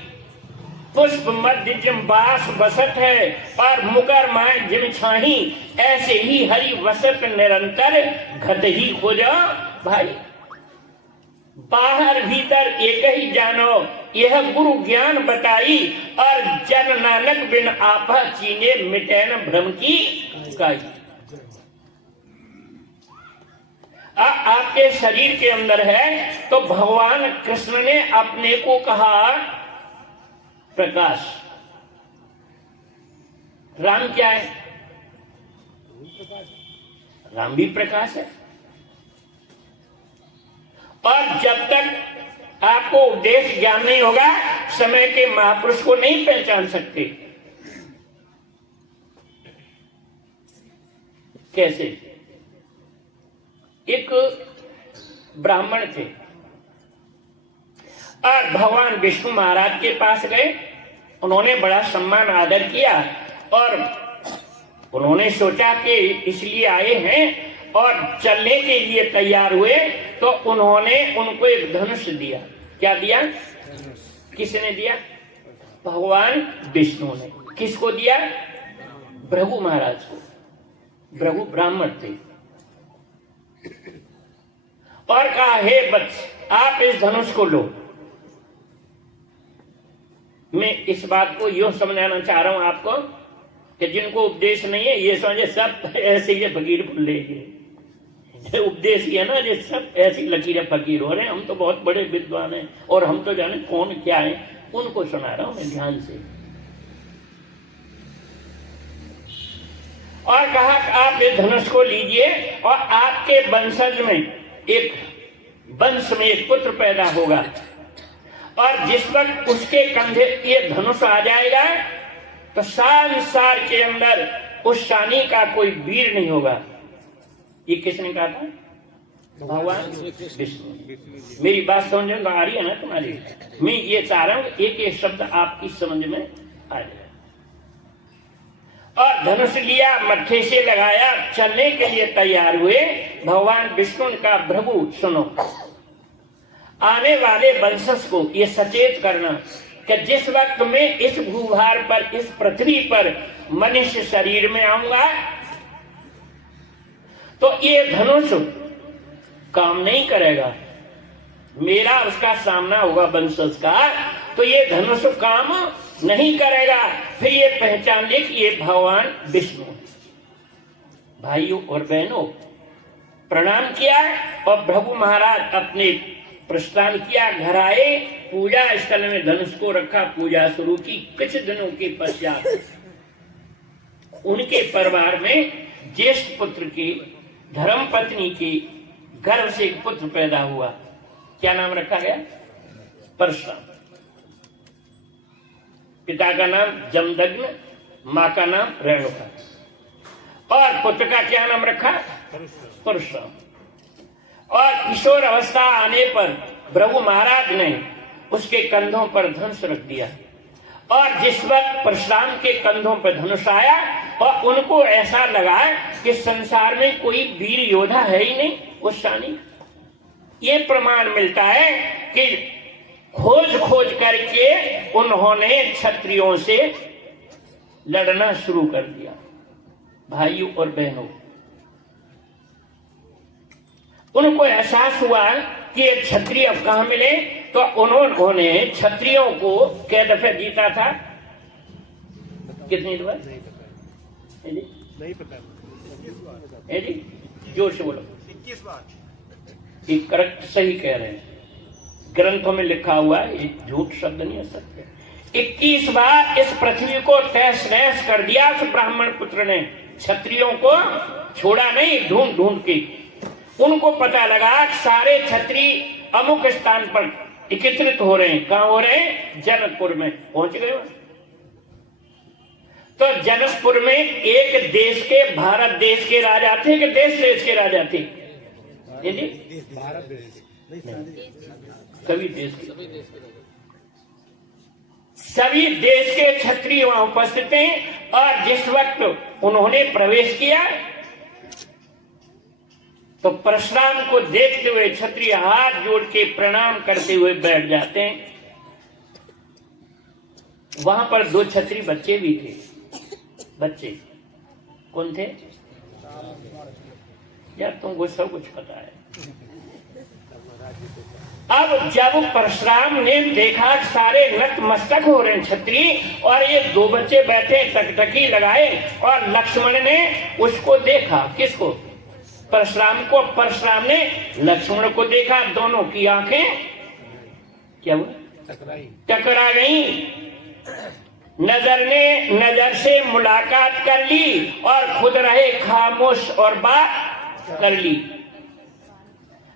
पुष्प मध्य जिम बास बसत है, और मुकर माय जिम छाही, ऐसे ही हरि वसत निरंतर घट ही खोजा भाई। बाहर भीतर एक ही जानो, यह गुरु ज्ञान बताई, और जन नानक बिन आपा चीने मिटैन भ्रम की काई। आपके शरीर के अंदर है तो भगवान कृष्ण ने अपने को कहा प्रकाश। राम क्या है? राम भी प्रकाश है। और जब तक आपको उपदेश ज्ञान नहीं होगा, समय के महापुरुष को नहीं पहचान सकते। कैसे? एक ब्राह्मण थे और भगवान विष्णु महाराज के पास गए। उन्होंने बड़ा सम्मान आदर किया और उन्होंने सोचा कि इसलिए आए हैं, और चलने के लिए तैयार हुए तो उन्होंने उनको एक धनुष दिया। क्या दिया? किसने दिया? भगवान विष्णु ने। किसको दिया? भृगु महाराज को। भृगु ब्राह्मण थे और कहा, हे वत्स, आप इस धनुष को लो। मैं इस बात को यूं समझाना चाह रहा हूं आपको कि जिनको उपदेश नहीं है ये समझे सब ऐसे ये फकीर बोल लेंगे। उपदेश ही है ना, ये सब ऐसी लकीरें फकीर हो रहे हैं। हम तो बहुत बड़े विद्वान हैं और हम तो जाने कौन क्या है, उनको सुना रहा हूं मैं ध्यान से। और कहा आप इस धनुष को लीजिए और आपके वंशज में एक वंश में एक पुत्र पैदा होगा, और जिस वक्त उसके कंधे ये धनुष आ जाएगा तो संसार के अंदर उस शानी का कोई वीर नहीं होगा। ये किसने कहा था? भगवान विष्णु। मेरी बात समझ में आ रही है ना तुम्हारी? मैं ये चाह रहा हूं एक एक शब्द आपकी समझ में आ जाए। और धनुष लिया, मत्थे से लगाया, चलने के लिए तैयार हुए। भगवान विष्णु का, प्रभु सुनो, आने वाले वंशज को ये सचेत करना कि जिस वक्त मैं इस भूभार पर, इस पृथ्वी पर मनुष्य शरीर में आऊंगा तो ये धनुष काम नहीं करेगा। मेरा उसका सामना होगा वंशज का, तो ये धनुष काम नहीं करेगा। फिर ये पहचान ले कि ये भगवान विष्णु। भाइयों और बहनों, प्रणाम किया और प्रभु महाराज अपने प्रस्थान किया, घर आए, पूजा स्थल में धनुष को रखा, पूजा शुरू की। कुछ दिनों के पश्चात उनके परिवार में ज्येष्ठ पुत्र की, धर्म पत्नी की गर्भ से एक पुत्र पैदा हुआ। क्या नाम रखा गया? परशुराम। पिता का नाम जमदग्नि, मां का नाम रेणुका, और पुत्र का क्या नाम रखा? परशुराम। और किशोर अवस्था आने पर भृगु महाराज ने उसके कंधों पर धनुष रख दिया, और जिस वक्त परशुराम के कंधों पर धनुष आया और उनको ऐसा लगा कि संसार में कोई वीर योद्धा है ही नहीं, वो शानी। ये प्रमाण मिलता है कि खोज खोज करके उन्होंने क्षत्रियों से लड़ना शुरू कर दिया। भाइयों और बहनों, उनको एहसास हुआ कि ये क्षत्रिय अब कहां मिले, तो उन्होंने क्षत्रियों को कै दफे जीता था? कितनी दफा? नहीं पता। जी जोर से बोलो। 21 बार। ये करेक्ट सही कह रहे हैं, ग्रंथों में लिखा हुआ है, ये झूठ शब्द नहीं है, सत्य। 21 बार इस पृथ्वी को तहस नहस कर दिया उस ब्राह्मण पुत्र ने। क्षत्रियों को छोड़ा नहीं, ढूंढ ढूंढ के। उनको पता लगा कि सारे क्षत्रिय अमुक स्थान पर एकत्रित हो रहे हैं। कहां हो रहे हैं? जनकपुर में। पहुंच गए। तो जनकपुर में एक देश के, भारत देश के राजा थे कि देश देश के राजा थे? भारत देश, सभी देश के, सभी देश के क्षत्रिय वहां उपस्थित हैं। और जिस वक्त उन्होंने प्रवेश किया तो परशुराम को देखते हुए क्षत्रिय हाथ जोड़ के प्रणाम करते हुए बैठ जाते हैं। वहां पर 2 क्षत्रिय बच्चे भी थे। बच्चे कौन थे? यार तुमको सब कुछ पता है। अब जब परशुराम ने देखा सारे नतमस्तक हो रहे हैं क्षत्रिय, और ये 2 बच्चे बैठे टकटकी लगाए, और लक्ष्मण ने उसको देखा। किसको? परशुराम को। परशुराम ने लक्ष्मण को देखा। दोनों की आंखें क्या हुआ? टकरा गई। नजर ने नजर से मुलाकात कर ली और खुद रहे खामोश और बात कर ली।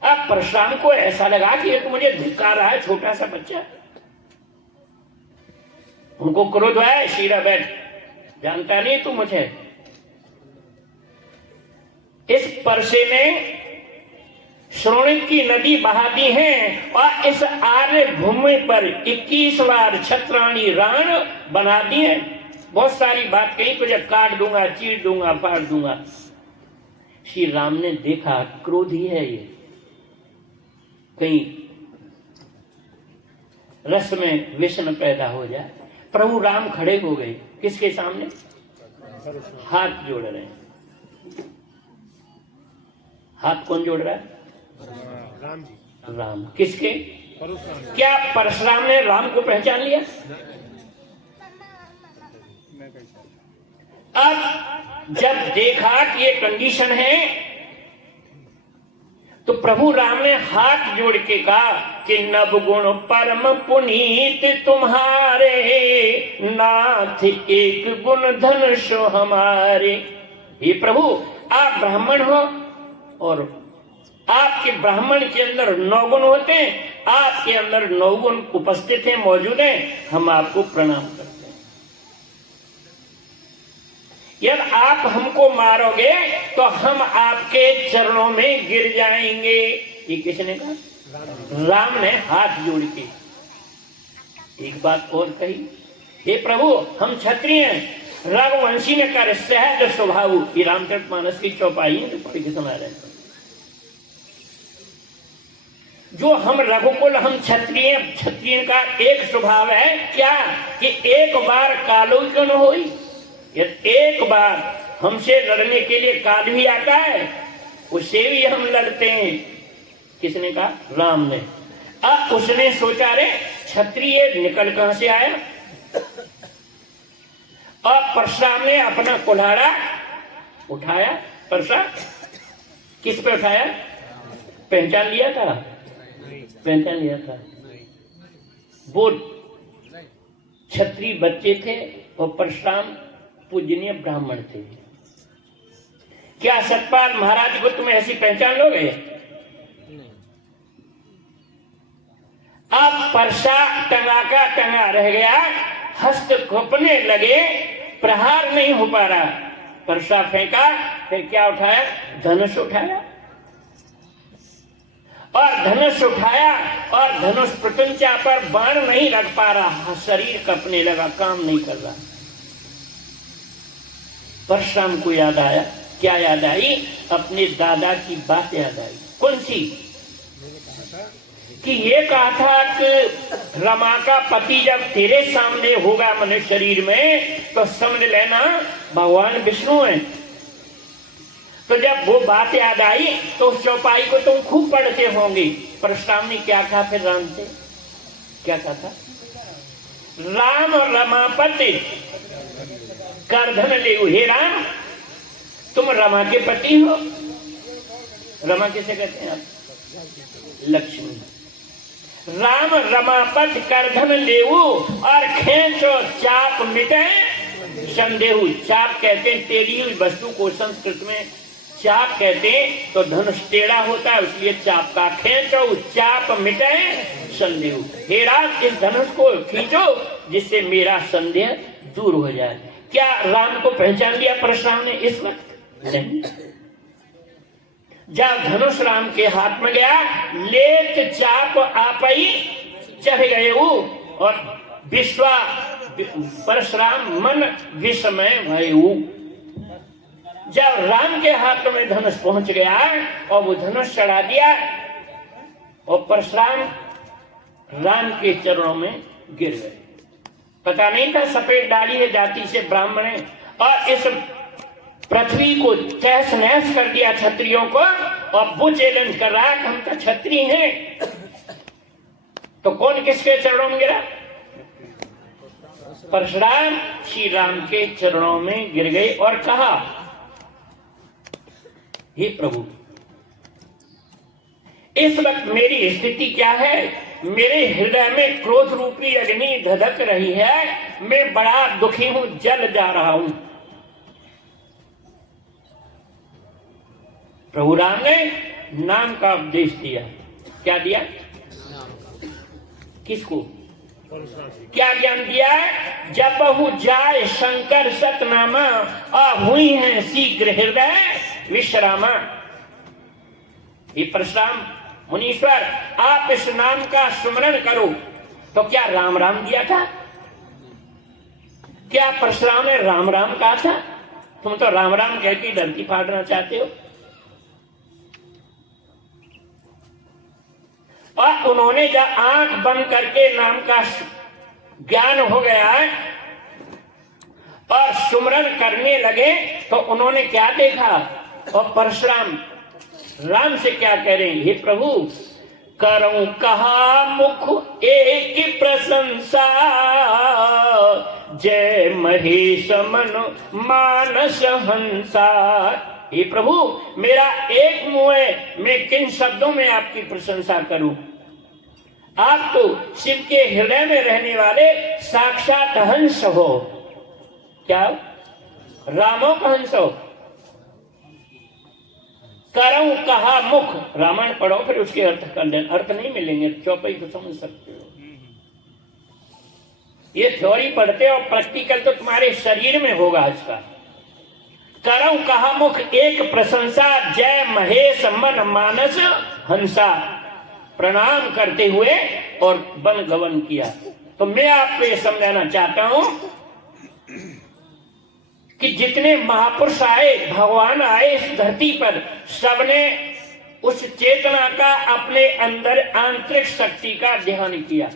अब परशुराम को ऐसा लगा कि ये तो मुझे धिक्कार रहा है, छोटा सा बच्चा। उनको क्रोध आया, शीरा बैठ, जानता नहीं तू मुझे। इस परसे में श्रोणित की नदी बहा दी है, और इस आर्य भूमि पर 21 बार छत्राणी राण बना दी है। बहुत सारी बात कही, तुझे काट दूंगा, चीर दूंगा, फाड़ दूंगा। श्री राम ने देखा क्रोधी है ये, कहीं रस में विष न पैदा हो जाए। प्रभु राम खड़े हो गए। किसके सामने? हाथ जोड़ रहे हैं। हाथ कौन जोड़ रहा है? राम जी। राम किसके? परशुराम। क्या परशुराम ने राम को पहचान लिया? अब जब देखा कि ये कंडीशन है, तो प्रभु राम ने हाथ जोड़ के कहा कि नव गुण परम पुनीत तुम्हारे, नाथ एक गुण धन सो हमारे। हे प्रभु, आप ब्राह्मण हो और आपके ब्राह्मण के अंदर 9 गुण होते हैं, आपके अंदर 9 गुण उपस्थित हैं, मौजूद हैं। हम आपको प्रणाम करते हैं। यदि आप हमको मारोगे तो हम आपके चरणों में गिर जाएंगे। ये किसने कहा? राम ने हाथ जोड़ के। एक बात और कही, हे प्रभु, हम क्षत्रिय हैं, रघुवंशी ने कर सहज स्वभाव। ये रामचरितमानस की चौपाई है, तो पढ़ के सुना रहे हैं। जो हम रघुकुल, हम क्षत्रिय, क्षत्रिय का एक स्वभाव है क्या कि एक बार कालो क्यों न हुई। एक बार हमसे लड़ने के लिए काल भी आता है, उससे भी हम लड़ते हैं। किसने कहा? राम ने। अब उसने सोचा, रे क्षत्रिय निकल कहां से आया। अब परशुराम ने अपना कुल्हाड़ा उठाया। परशुराम किस पे उठाया? पहचान लिया था? पहचान लिया था। वो क्षत्रिय बच्चे थे और परशुराम पूजनीय ब्राह्मण थे। क्या सतपाल महाराज को तुम ऐसी पहचान लोगे? अब परसा टंगा का टंगा रह गया, हस्त घोपने लगे, प्रहार नहीं हो पा रहा। परसा फेंका, फिर क्या उठाया? धनुष उठाया। और धनुष उठाया और धनुष प्रत्यंचा पर बाण नहीं रख पा रहा, शरीर कपने लगा, काम नहीं कर रहा। परशुराम को याद आया। क्या याद आई? अपने दादा की बात याद आई। कौन सी? कि ये कहा था कि रमा का पति जब तेरे सामने होगा मनुष्य शरीर में तो समझ लेना भगवान विष्णु है। तो जब वो बात याद आई तो उस चौपाई को तुम खूब पढ़ते होंगे। परशुराम ने क्या कहा फिर राम से? क्या कहा था? राम रमापति करधन ले। हे राम, तुम रमा के पति हो। रमा किसे कहते हैं आप? लक्ष्मी। राम रमापत करधन लेऊ और खेचो चाप मिटे संदेहु। चाप कहते हैं टेढ़ी हुई वस्तु को, संस्कृत में चाप कहते हैं। तो धनुष टेढ़ा होता है, इसलिए चाप का। खेचो चाप मिटे संदेहु। हे राम, इस धनुष को खींचो जिससे मेरा संदेह दूर हो जाए। क्या राम को पहचान लिया परशुराम ने इस वक्त? नहीं। जब धनुष राम के हाथ में गया, लेत चाप आपई चढ़ गए और विश्वा परशुराम मन विस्मय भयऊ। जब राम के हाथ में धनुष पहुंच गया और वो धनुष चढ़ा दिया और परशुराम राम के चरणों में गिर गए। पता नहीं था सफेद डाली है जाति से ब्राह्मण है और इस पृथ्वी को तहस नहस कर दिया क्षत्रियों को। और वो चैलेंज कर रहा है कि हम तो क्षत्रिय हैं। तो कौन किसके चरणों में गिरा? परशुराम श्री राम के चरणों में गिर गए और कहा, हे प्रभु, इस वक्त मेरी स्थिति क्या है? मेरे हृदय में क्रोध रूपी अग्नि धधक रही है। मैं बड़ा दुखी हूं, जल जा रहा हूं। प्रभु राम ने नाम का उपदेश दिया। क्या दिया? किसको? क्या ज्ञान दिया? जब बहु जाय शंकर सतनामा हुई है शीघ्र हृदय विश्रामा। ये परशुराम मुनीश्वर, आप इस नाम का स्मरण करो। तो क्या राम राम दिया था? क्या परशुराम ने राम राम कहा था? तुम तो राम राम कह के धरती फाड़ना चाहते हो। और उन्होंने जब आंख बंद करके नाम का ज्ञान हो गया और सुमरन करने लगे तो उन्होंने क्या देखा? और परशुराम राम से क्या कह रहे हैं? हे प्रभु, करूं कहा मुख एक प्रशंसा, जय महेश मन मानस हंसा। हे प्रभु, मेरा एक मुंह है, मैं किन शब्दों में आपकी प्रशंसा करूं? आप तो शिव के हृदय में रहने वाले साक्षात हंस हो। क्या? रामो का हंस हो। करऊं कहा मुख, रामायण पढ़ो फिर उसके अर्थ कर लेना। अर्थ नहीं मिलेंगे, चौपाई को समझ सकते हो। ये थ्योरी पढ़ते हो, प्रैक्टिकल तो तुम्हारे शरीर में होगा इसका। करऊं कहा मुख एक प्रशंसा, जय महेश मन मानस हंसा। प्रणाम करते हुए और वन गवन किया। तो मैं आपको ये समझाना चाहता हूं कि जितने महापुरुष आए, भगवान आए इस धरती पर, सबने उस चेतना का अपने अंदर आंतरिक शक्ति का ध्यान किया।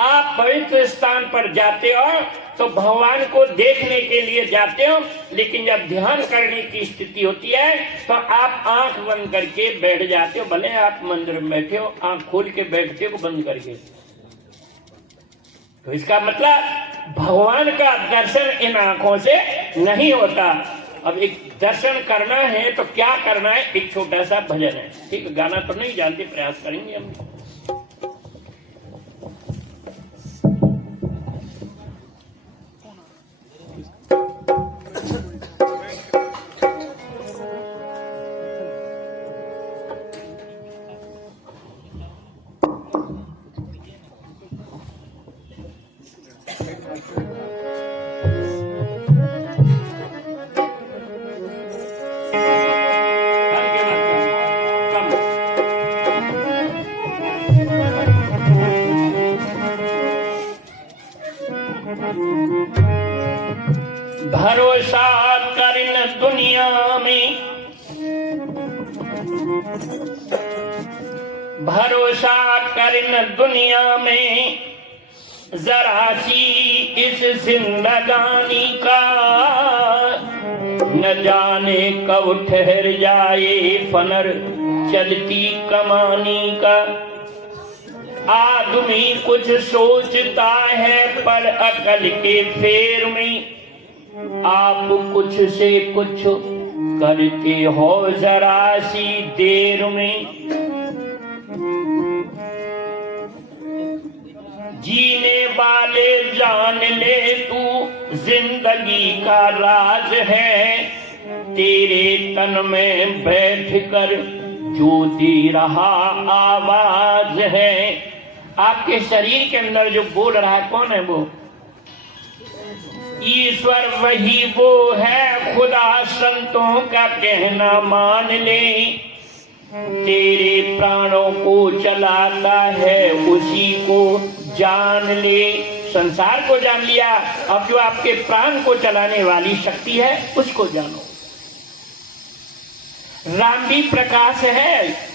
आप पवित्र स्थान पर जाते हो तो भगवान को देखने के लिए जाते हो, लेकिन जब ध्यान करने की स्थिति होती है तो आप आंख बंद करके बैठ जाते हो। भले आप मंदिर में बैठे हो, आंख खोल के बैठते हो बंद करके। तो इसका मतलब भगवान का दर्शन इन आंखों से नहीं होता। अब एक दर्शन करना है तो क्या करना है? एक छोटा सा भजन है, ठीक है? गाना तो नहीं जानते, प्रयास करेंगे हम। भरोसा करन दुनिया में जरा सी इस जिंदगानी का, न जाने कब ठहर जाए फनर चलती कमानी का। आदमी कुछ सोचता है पर अकल के फेर में, आप कुछ से कुछ करते हो जरा सी देर में। जीने वाले जान ले तू जिंदगी का राज है, तेरे तन में बैठ कर जो दे रहा आवाज है। आपके शरीर के अंदर जो बोल रहा है कौन है? वो ईश्वर वही वो है, खुदा संतों का कहना मान ले। तेरे प्राणों को चलाता है उसी को जान ले। संसार को जान लिया, अब जो आपके प्राण को चलाने वाली शक्ति है उसको जानो। राम भी प्रकाश है,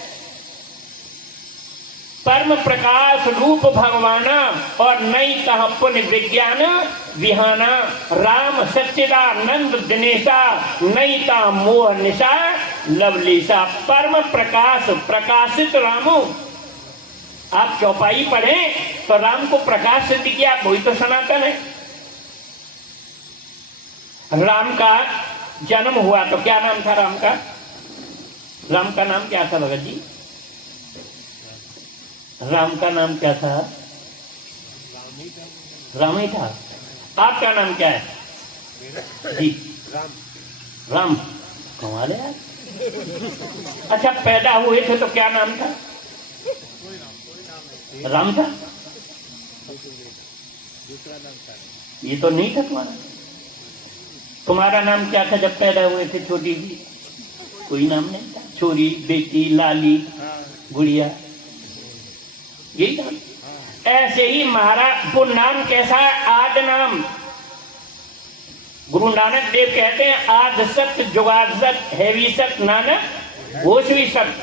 परम प्रकाश रूप भगवाना, और नई तह पुण्य विज्ञान विहाना। राम सच्चिदानंद दिनेशा, नई तह मोह निशा लवलेशा। परम प्रकाश प्रकाशित रामो। आप चौपाई पढ़ें तो राम को प्रकाश सिद्ध किया, वही तो सनातन है। राम का जन्म हुआ तो क्या नाम था राम का? राम का नाम क्या था भगत जी? राम का नाम क्या था? राम ही था। आपका नाम क्या है जी? राम। कमाल है यार। अच्छा, पैदा हुए थे तो क्या नाम था? राम था। ये तो नहीं था तुम्हारा। तुम्हारा नाम क्या था जब पैदा हुए थे? छोटी भी कोई नाम नहीं था। छोरी, बेटी, लाली, गुड़िया, यही था। ऐसे ही महाराज वो नाम कैसा है? आद नाम। गुरु नानक देव कहते हैं आद सत जुगाद सत हैवी सत नानक होशवी सत।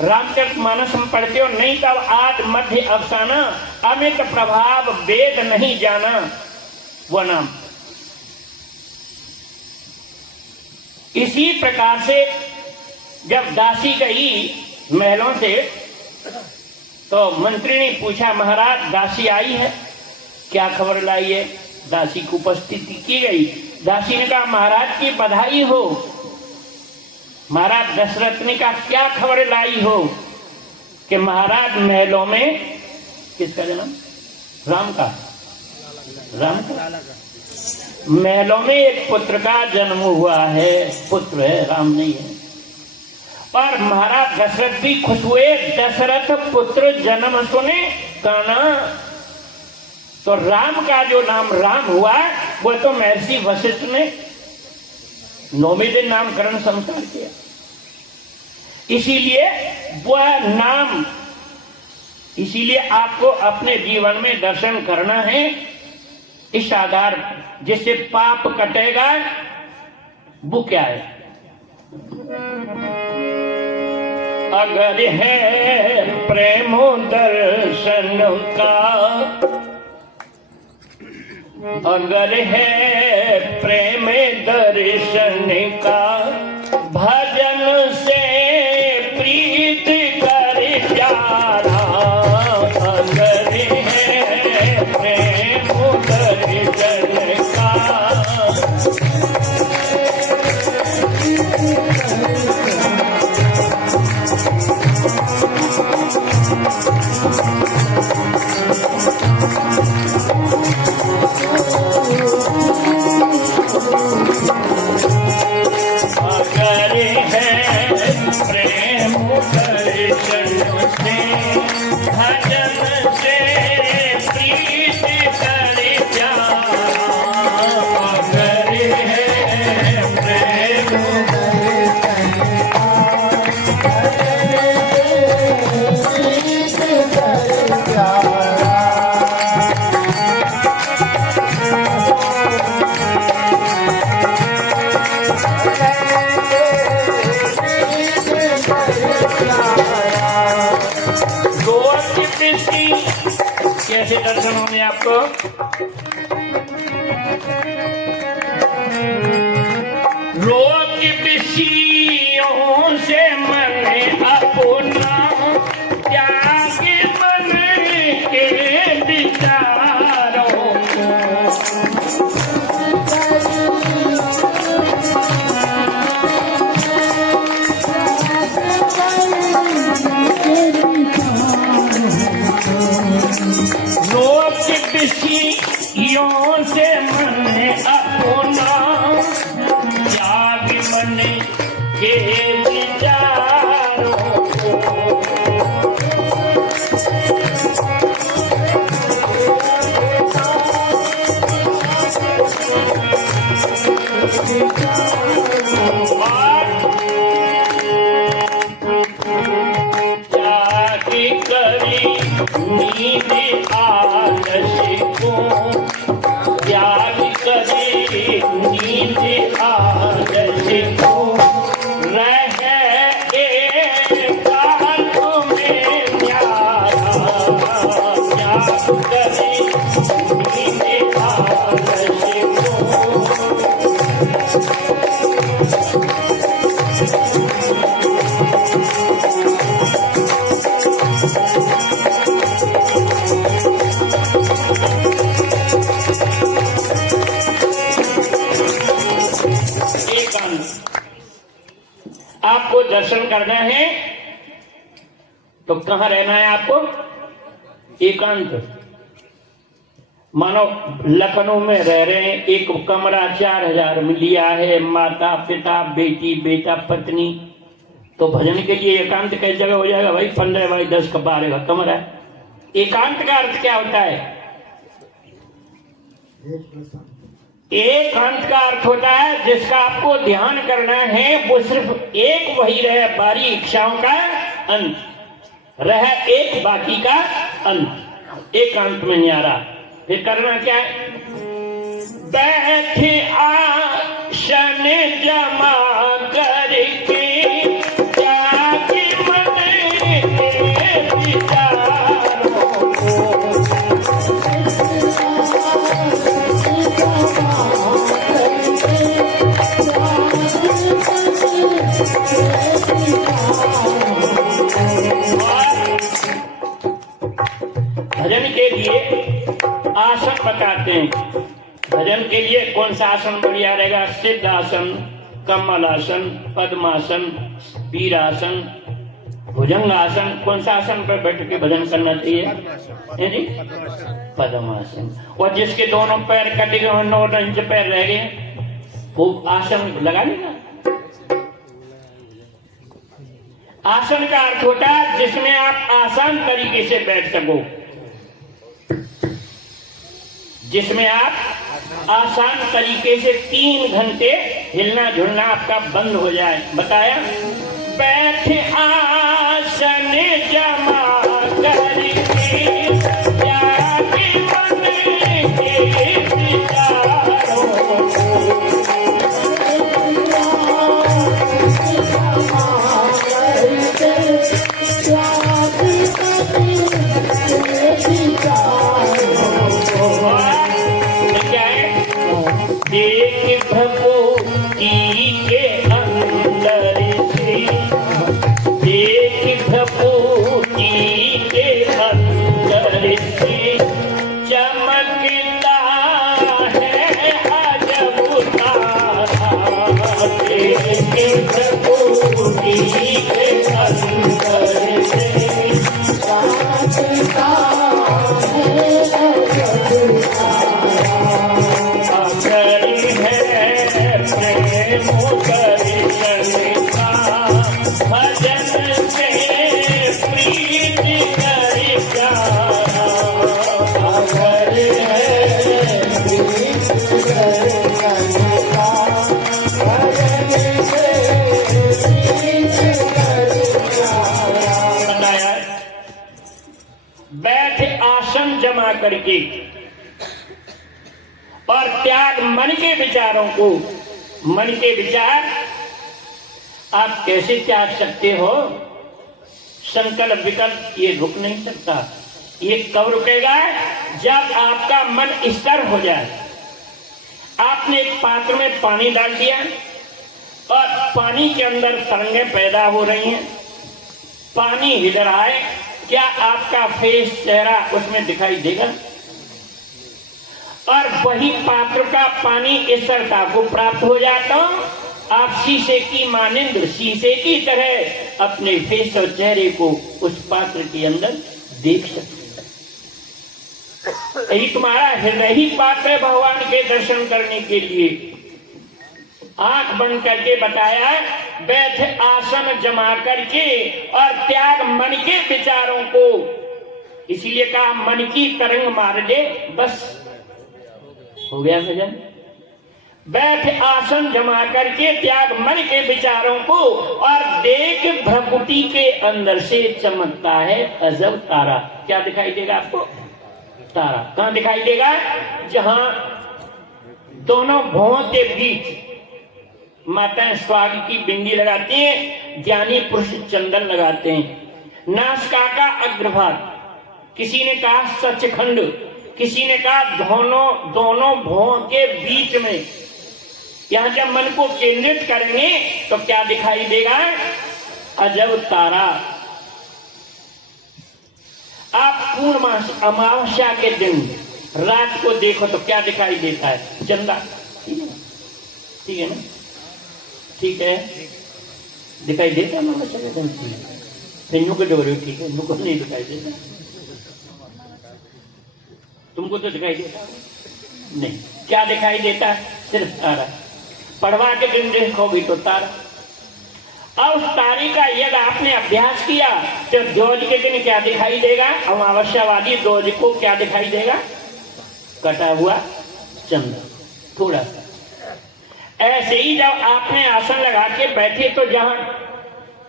रामचरित मानस में पढ़ते हो नहीं तब आद मध्य अफसाना, अमित प्रभाव वेद नहीं जाना, वो नाम। इसी प्रकार से जब दासी गई महलों से तो मंत्री ने पूछा महाराज दासी आई है, क्या खबर लाई है? दासी की उपस्थिति की गई। दासी ने कहा महाराज की बधाई हो। महाराज दशरथ ने कहा क्या खबर लाई हो? कि महाराज महलों में, किसका जन्म? राम का। राम का महलों में एक पुत्र का जन्म हुआ है। पुत्र है, राम नहीं है। और महाराज दशरथ भी खुश हुए। दशरथ पुत्र जन्म सुने काना। तो राम का जो नाम राम हुआ वो तो महर्षि वशिष्ठ ने 9वें दिन नामकरण संस्कार किया। इसीलिए वह नाम, इसीलिए आपको अपने जीवन में दर्शन करना है इस आधार जिससे पाप कटेगा। वो क्या है? अगर है प्रेम दर्शन का, अगर है प्रेम दर्शन का, भजन से प्रीत कर प्यारा। अगर है प्रेम दर्शन का, दर्शनों में आपको रोग विषयों से मन अपना त्याग मन के विचारों रोग विषयों से मन अपना त्याग मन के विचारों त्याग करी नींद आलस को त्याग करे नींद आलस को रहे एकांत में न्यारा त्याग करे नींद आलस को आपको दर्शन करना है तो कहां रहना है आपको? एकांत। मानो लखनऊ में रह रहे हैं, एक कमरा 4000 में लिया है, माता पिता बेटी बेटा पत्नी, तो भजन के लिए एकांत कैसी जगह हो जाएगा भाई? 15 बाई 10 का 12 का कमरा। एकांत का अर्थ क्या होता है? एकांत का अर्थ होता है जिसका आपको ध्यान करना है वो सिर्फ एक वही रहे, बारी इच्छाओं का अंत रह एक बाकी का अंत, एकांत में न्यारा। फिर करना क्या है? बैठे आसन जमा करके जाके मन के विचारों को भजन के लिए आसन बताते हैं। भजन के लिए कौन सा आसन बढ़िया रहेगा? सिद्ध आसन, कमल आसन, पद्मासन, वीरासन, भुजंग आसन। कौन सा आसन पर बैठ के भजन करना चाहिए? है जी? पद्मासन। और जिसके दोनों पैर कटे गए, 9 इंच पैर रह गए, वो आसन लगा लेना। आसन का अर्थ होता है जिसमें आप आसान तरीके से बैठ सको, जिसमें आप आसान तरीके से 3 घंटे हिलना झुलना आपका बंद हो जाए। बताया? बैठ आसन जमा करके जाके मन के विचारों देख भभूति के अंदर से, देख भभूति के अंदर से चमकता है अजब तारा। देख भभूति के अंदर से चमकता है अजब तारा। भजन से प्रीत कर प्यारा, अगर है प्रीत कर प्यारा, भजन से प्रीत कर प्यारा। बताया? बैठ आसन जमा करके और त्याग मन के विचारों को। मन के विचार आप कैसे त्याग सकते हो? संकल्प विकल्प ये रुक नहीं सकता। ये कब रुकेगा? जब आपका मन स्थिर हो जाए। आपने एक पात्र में पानी डाल दिया और पानी के अंदर तरंगें पैदा हो रही हैं, पानी हिल रहा है, क्या आपका फेस, चेहरा उसमें दिखाई देगा? और वही पात्र का पानी स्थिरता को प्राप्त हो जाता, आप शीशे की मानिंद, शीशे की तरह अपने फेस और चेहरे को उस पात्र के अंदर देख सकते। यही तुम्हारा हृदय ही पात्र है भगवान के दर्शन करने के लिए। आंख बंद करके बताया, बैठ आसन जमा करके और त्याग मन के विचारों को। इसीलिए कहा मन की तरंग मार दे, बस हो गया सजन। बैठ आसन जमा करके त्याग मन के विचारों को और देख भ्रकुटी के अंदर से चमकता है अजब तारा। क्या दिखाई देगा आपको? तारा। कहां दिखाई देगा? जहां दोनों भौं के बीच माताएं स्वाग की बिंदी लगाती हैं, ज्ञानी पुरुष चंदन लगाते हैं। नासिका का अग्रभाग, किसी ने कहा सचखंड, किसी ने कहा दोनों भौं के बीच में। यहां जब मन को केंद्रित करेंगे तो क्या दिखाई देगा? अजब तारा। आप पूर्णमास अमावस्या के दिन रात को देखो तो क्या दिखाई देता है? चंदा। ठीक है ना? ठीक है, दिखाई देता है अमावस्या के दिन? फिर नुको डोरे, ठीक है, नुको नहीं दिखाई देता। तुमको तो दिखाई देता नहीं। क्या दिखाई देता है? सिर्फ तारा। पड़वा के दिन देखोगे तो तारा। और उस तारे का यदि आपने अभ्यास किया तो द्वज के दिन क्या दिखाई देगा? अमावस्यावादी द्वज को क्या दिखाई देगा? कटा हुआ चंद्र, थोड़ा सा। ऐसे ही जब आपने आसन लगा के बैठे तो जहां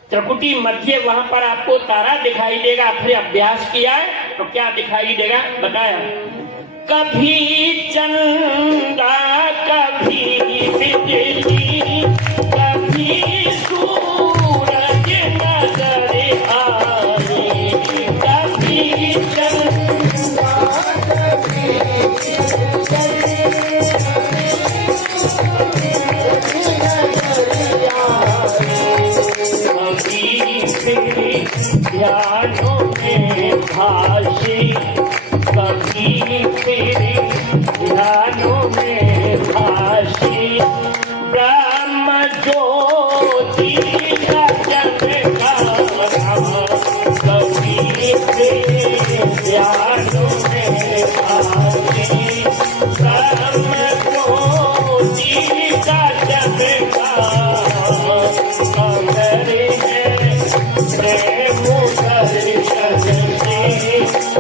त्रिकुटी मध्य वहां पर आपको तारा दिखाई देगा। फिर अभ्यास किया तो क्या दिखाई देगा? बताया, कभी चंदा कभी बिजली कभी सूरज नजर आए, कभी चंदा कभी ध्यानों में भाषी, कभी तेरे ध्यानों में भाषी, ब्रह्म ज्योति का चमकारा, कभी तेरे ध्यानों में भाषी, ब्रह्म ज्योति का चमकारा,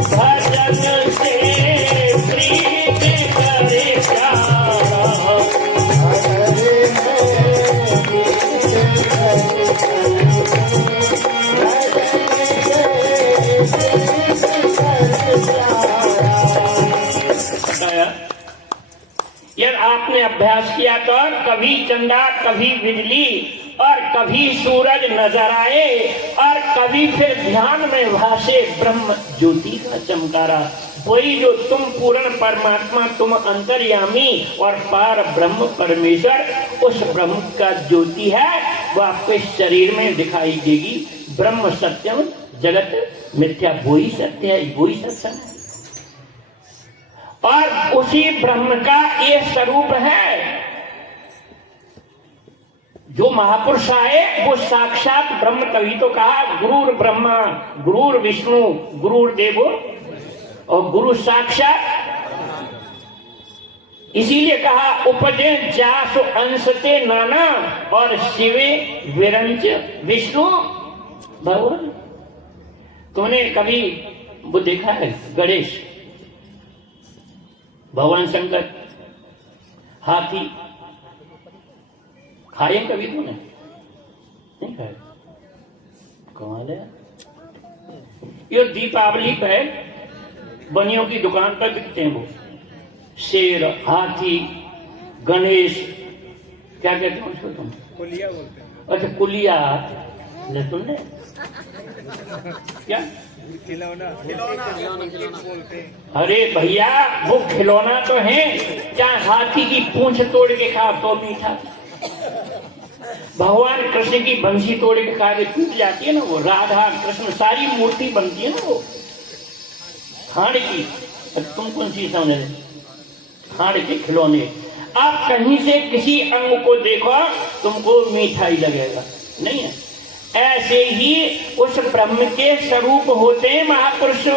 भजन से प्रीत करे यदि आपने अभ्यास किया तो कभी चंदा कभी बिजली और कभी सूरज नजर आए और कभी फिर ध्यान में भासे ब्रह्म ज्योति का चमकारा। वही जो तुम पूर्ण परमात्मा, तुम अंतर्यामी और पार ब्रह्म परमेश्वर, उस ब्रह्म का ज्योति है वो आपके शरीर में दिखाई देगी। ब्रह्म सत्यम जगत मिथ्या, वही सत्य है, वही सत्संग है। और उसी ब्रह्म का ये स्वरूप है। जो महापुरुष आए वो साक्षात ब्रह्म, तभी तो कहा गुरुर ब्रह्मा गुरुर विष्णु गुरुर देवो और गुरु साक्षात। इसीलिए कहा उपजे जासु अंशते नाना और शिवे विरंच विष्णु भगवान। तुमने कभी वो देखा है गणेश, भगवान शंकर, हाथी खाए कभी तुमने? नहीं खाए? कमाल है। ये दीपावली पे बनियों की दुकान पर बिकते हैं वो शेर, हाथी, गणेश, क्या कहते हैं उसको तुम? कुलिया बोलते हैं। अच्छा कुलिया, ले सुन ले क्या खिलौना अरे भैया वो खिलौना तो है, चाहे हाथी की पूंछ तोड़ के खा तो मीठा। भगवान कृष्ण की बंसी तोड़ के खा के टूट जाती है ना, वो राधा कृष्ण सारी मूर्ति बनती है ना वो खाड़ की। तुम कौन सी समझ रहे, खाड़ के खिलौने। आप कहीं से किसी अंग को देखो तुमको मीठा ही लगेगा, नहीं है? ऐसे ही उस ब्रह्म के स्वरूप होते हैं महापुरुष।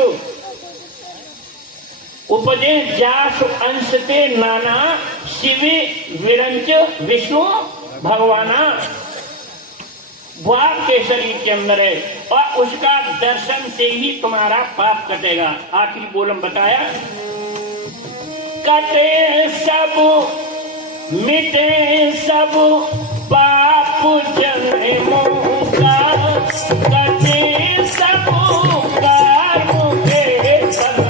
उपजे जासु अंश ते नाना शिव विरंच विष्णु भगवाना। वो आपके शरीर के अंदर है और उसका दर्शन से ही तुम्हारा पाप कटेगा। आखिरी बोलम बताया, कटे सब मिटे सब पाप जन्मों का, कटे सब कर्म के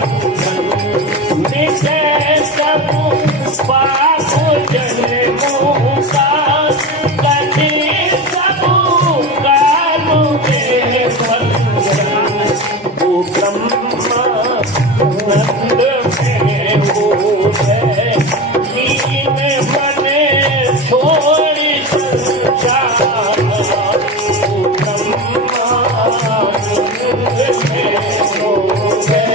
बंधन, मिटे सब पाप जन्मों का, कटे सब कर्म के बंधन। वो ब्रह्मा नंद में हो है, लीन बने छोड़ संसार। वो ब्रह्मा नंद में हो है,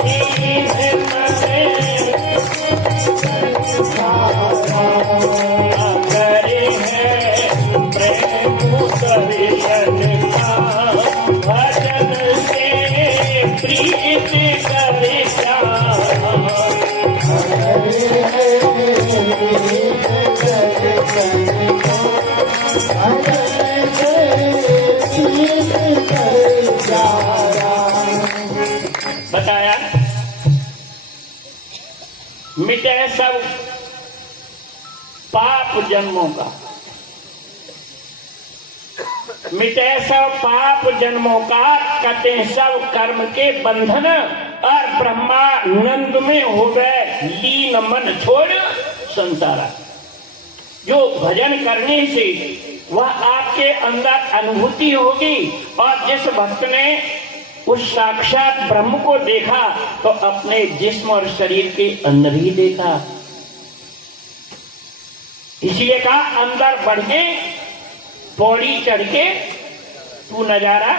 लीन बने करे है प्रेम दर्शन का, भजन से प्रीत करे बताया। मिटे सब पाप जन्मों का, मिटे सब पाप जन्मों का, कटे सब कर्म के बंधन, और ब्रह्मानंद में हो गए लीन मन छोड़ संसारा। जो भजन करने से वह आपके अंदर अनुभूति होगी, और जिस भक्त ने उस साक्षात ब्रह्म को देखा तो अपने जिस्म और शरीर के अंदर ही देखा। इसलिए कहा अंदर बढ़ के पौड़ी चढ़ के तू नजारा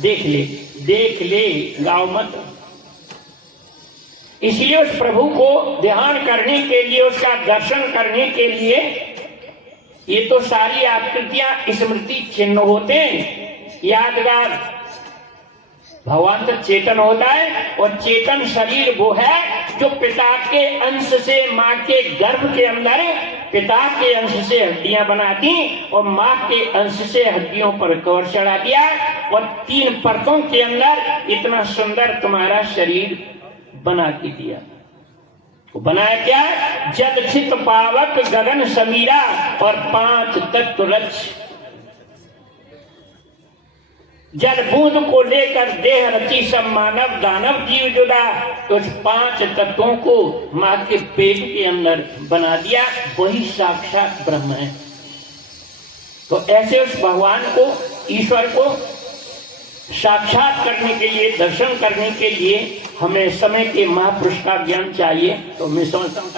देख ले, देख ले, गाँव मत। इसलिए उस प्रभु को ध्यान करने के लिए, उसका दर्शन करने के लिए ये तो सारी आकृतियां स्मृति चिन्ह होते हैं, यादगार। भगवान तो चेतन होता है, और चेतन शरीर वो है जो पिता के अंश से, माँ के गर्भ के अंदर पिता के अंश से हड्डियां बना दी और माँ के अंश से हड्डियों पर कवर चढ़ा दिया, और 3 परतों के अंदर इतना सुंदर तुम्हारा शरीर बना के दिया। बनाया क्या? जद चित पावक गगन समीरा, और 5 तत्व रच। जल बूंद को लेकर देह रची सब मानव दानव जीव जुड़ा, तो उस 5 तत्वों को माँ के पेट के अंदर बना दिया, वही साक्षात ब्रह्म है। तो ऐसे उस भगवान को, ईश्वर को साक्षात करने के लिए, दर्शन करने के लिए हमें समय के महापुरुष का ज्ञान चाहिए। तो मैं समझता हूँ